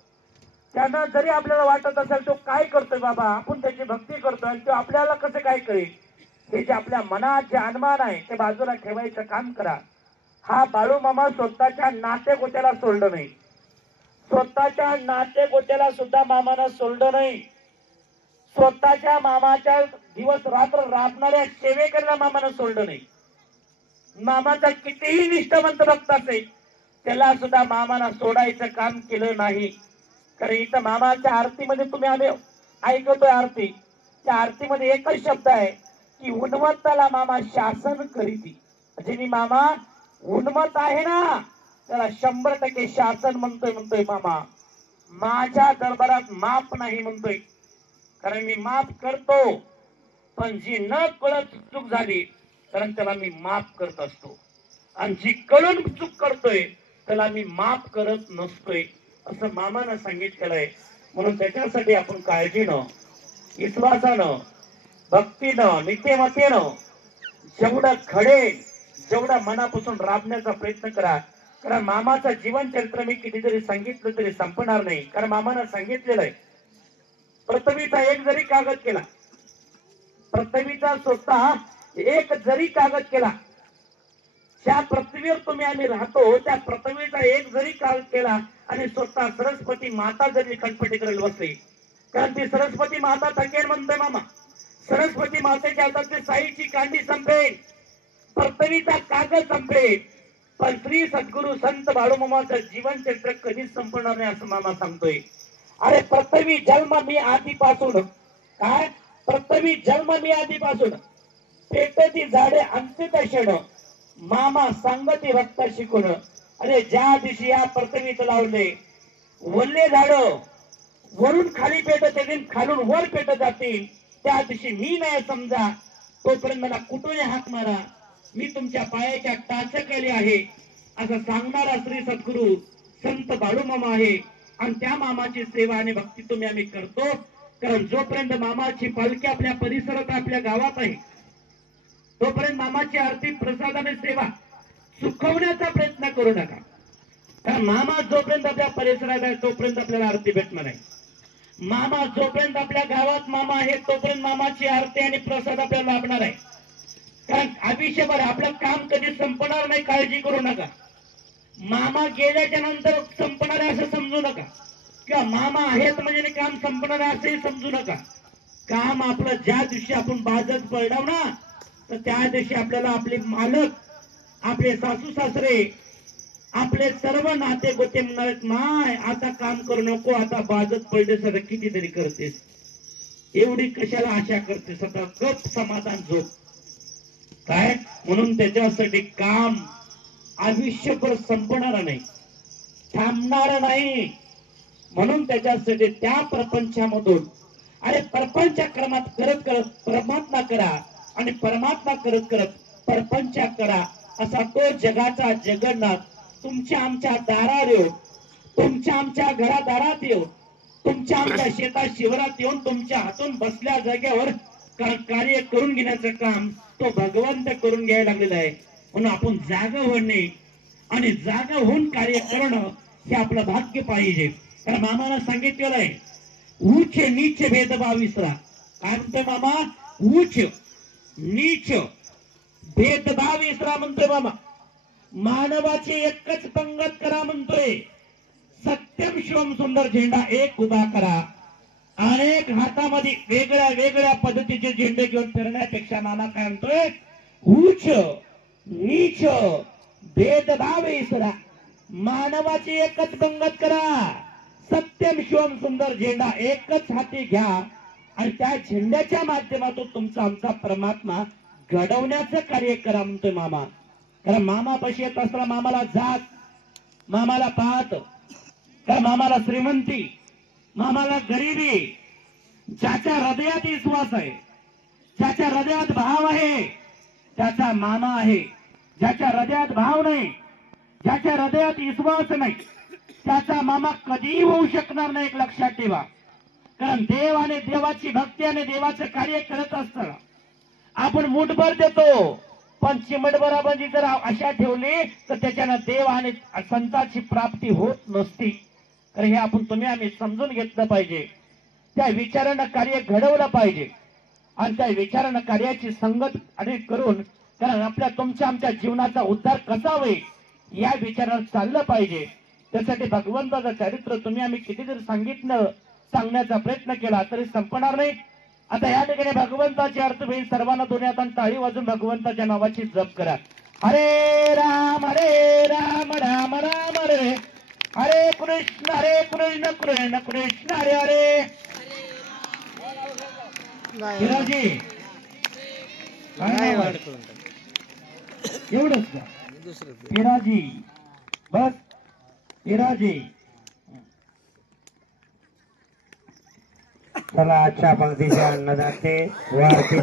त्यांना जरी आपल्याला वाटत असेल तो काय करतोय बाबा, आपण त्याची भक्ती करतोय आणि तो आपल्याला कसं काय करेल, हे जे आपल्या मनात जे अनुमान आहे ते बाजूला ठेवायचं काम करा. हा बाळू मामा स्वतःच्या नाते गोत्याला सोडलं नाही. स्वतःच्या नाते गोत्याला सुद्धा मामानं सोडलं नाही. स्वतःच्या मामाच्या दिवस रात्र राबणाऱ्या सेवेकरला मामानं सोडलं नाही. मामाचा कितीही निष्ठावंत भक्त असेल त्याला सुद्धा मामानं सोडायचं काम केलं नाही. कारण इथं मामाच्या आरतीमध्ये तुम्ही आले ऐकतोय आरती, त्या आरतीमध्ये एकच शब्द आहे की उन्मत्ताला मामा शासन करीती. म्हणजे मामा उन्मत आहे ना त्याला 100% शासन म्हणतोय मामा. माझ्या दरबारात माफ नाही म्हणतोय. कारण मी माफ करतो, पण जी न कळत चूक झाली कारण त्याला मी माफ करत असतो, आणि जी कळून चूक करतोय त्याला मी माफ करत नसतोय असं मामानं सांगितलेलं आहे. म्हणून त्याच्यासाठी आपण काळजीनं, विश्वासानं, भक्तीनं, नीतिमत्तेनं जेवढं घडेल जेवढा मनापासून राबण्याचा प्रयत्न करा. कारण मामाचं जीवन चरित्र मी कितीतरी सांगितलं तरी संपणार नाही. कारण मामानं सांगितलेलं आहे, पृथ्वीचा एक जरी कागद केला, पृथ्वीचा स्वतः एक जरी कागद केला, ज्या पृथ्वीवर तुम्ही आम्ही राहतो त्या पृथ्वीचा एक जरी कागद केला आणि स्वतः सरस्वती माता जरी खटपटी करायला बसली, कारण ती सरस्वती माता थकेल म्हणतोय मामा. सरस्वती मातेच्या हातातली साईची कांडी संपेल, पृथ्वीचा कागद संपेल, पण श्री सद्गुरु संत बाळूमामाचं जीवन चरित्र कधीच संपणार नाही असं मामा सांगतोय. अरे पृथ्वी जन्म मी आधीपासून, काय पृथ्वी जन्म मी आधीपासून, पेटती झाडे अंतित क्षण, मामा सांगती भक्त शिकून. अरे ज्या दिवशी या पृथ्वीत लावले वल्ले झाड वरून खाली पेटत येतील, खालून वर पेटत जातील, त्या दिवशी मी नाही समजा, तोपर्यंत मला कुठून हाक मारा, मी तुमच्या पायाच्या टाचकेली आहे असं सांगणारा श्री सद्गुरु संत बाळूमामा आहे. आणि त्या मामाची सेवा आणि भक्ती तुम्ही आम्ही करतो. कारण जोपर्यंत मामाची पालखी आपल्या परिसरात आपल्या गावात आहे तोपर्यंत मामाची आरती प्रसादाने सेवा सुखवण्याचा प्रयत्न करू नका. कारण मामा जोपर्यंत आपल्या परिसरात आहे तोपर्यंत आपल्याला आरती भेटणार आहे. मामा जोपर्यंत आपल्या गावात मामा आहे तोपर्यंत मामाची आरती आणि प्रसाद आपल्याला लाभणार आहे. कारण आयुष्यभर आपलं काम कधी संपणार नाही, काळजी करू नका. मामा गेल्याच्या नंतर संपणार आहे असं समजू नका, किंवा मामा आहेत म्हणजे काम संपणार आहे असंही समजू नका. काम आपलं ज्या दिवशी आपण बाजत पडलो ना तर त्या दिवशी आपल्याला आपले मालक, आपले सासू सासरे, आपले सर्व नाते गोते म्हणणार, नाही आता काम करू नको, आता बाजत पडले सगळं कितीतरी करतेस, एवढी कशाला आशा करतेस, आता गप समाधान झोप काय. म्हणून त्याच्यासाठी काम आयुष्यभर संपणार नाही, थांबणार नाही. म्हणून त्याच्यासाठी त्या प्रपंचामधून अरे परपंच क्रमात करत करत परमात्मा करा आणि परमात्मा करत करत परपंच करा, असा तो जगाचा जगन्नाथ तुमच्या आमच्या दारात येऊन, तुमच्या आमच्या घरादारात येऊन, तुमच्या आमच्या शेतात शिवारात येऊन तुमच्या हातून बसल्या जागेवर कार्य करून घेण्याचं काम तो भगवंत करून घ्यायला लागलेला आहे. म्हणून आपण जागा होणे आणि जागा होऊन कार्य करणं हे आपलं भाग्य पाहिजे. कारण मामाला सांगितलेलं आहे, उच्च नीच भेदभाव विसरा. काय म्हणतोय मामा? उच्च नीच भेदभाव विसरा म्हणतोय मामा. मानवाची एकच पंगत करा म्हणतोय. सत्यम शिवम सुंदर झेंडा एक उभा करा. अनेक हातामध्ये वेगळ्या वेगळ्या पद्धतीचे झेंडे घेऊन फिरण्यापेक्षा मामा काय म्हणतोय? उच्च नीच भेदभाव विसरा. मानवाची एकच पंगत करा. सत्यम शिवम सुंदर झेंडा एकच हाती घ्या आणि त्या झेंड्याच्या माध्यमातून तुमचा आमचा परमात्मा घडवण्याचं कार्य करा म्हणतोय मामा. कारण मामापाशी येत असताना मामाला जात, मामाला पाहत, कारण मामाला श्रीमंती, मामाला गरिबी, ज्याच्या हृदयात विश्वास आहे, ज्याच्या हृदयात भाव आहे त्याचा मामा आहे. ज्याच्या हृदयात भाव नाही, ज्याच्या हृदयात विश्वास नाही त्याचा मामा कधीही होऊ शकणार नाही. एक लक्षात ठेवा. कारण देव आणि देवाची भक्ती आणि देवाचं कार्य करत असताना आपण मुठभर देतो, पण चिमटभर आपण जर आशा ठेवली तर त्याच्यानं देव आणि संतांची प्राप्ती होत नसती. तर हे आपण तुम्ही आम्ही समजून घेतलं पाहिजे. त्या विचारानं कार्य घडवलं पाहिजे आणि त्या विचारानं कार्याची संगत आणि करून, कारण आपल्या तुमच्या आमच्या जीवनाचा उद्धार कसा होईल या विचारानं चाललं पाहिजे. त्यासाठी भगवंताचं चरित्र तुम्ही आम्ही किती जर सांगण्याचा प्रयत्न केला तरी संपणार नाही. आता या ठिकाणी भगवंताचे अर्थ होईल. सर्वांना दोन्ही हातांनी टाळी वाजून भगवंताच्या नावाची जप करा. हरे राम राम राम हरे हरे कृष्ण कृष्ण कृष्ण हरे हरे. हिराजी एवढंच का? हिराजी बस. हिराजी चला आजच्या पंक्तीच्या अन्नदाते वारकरी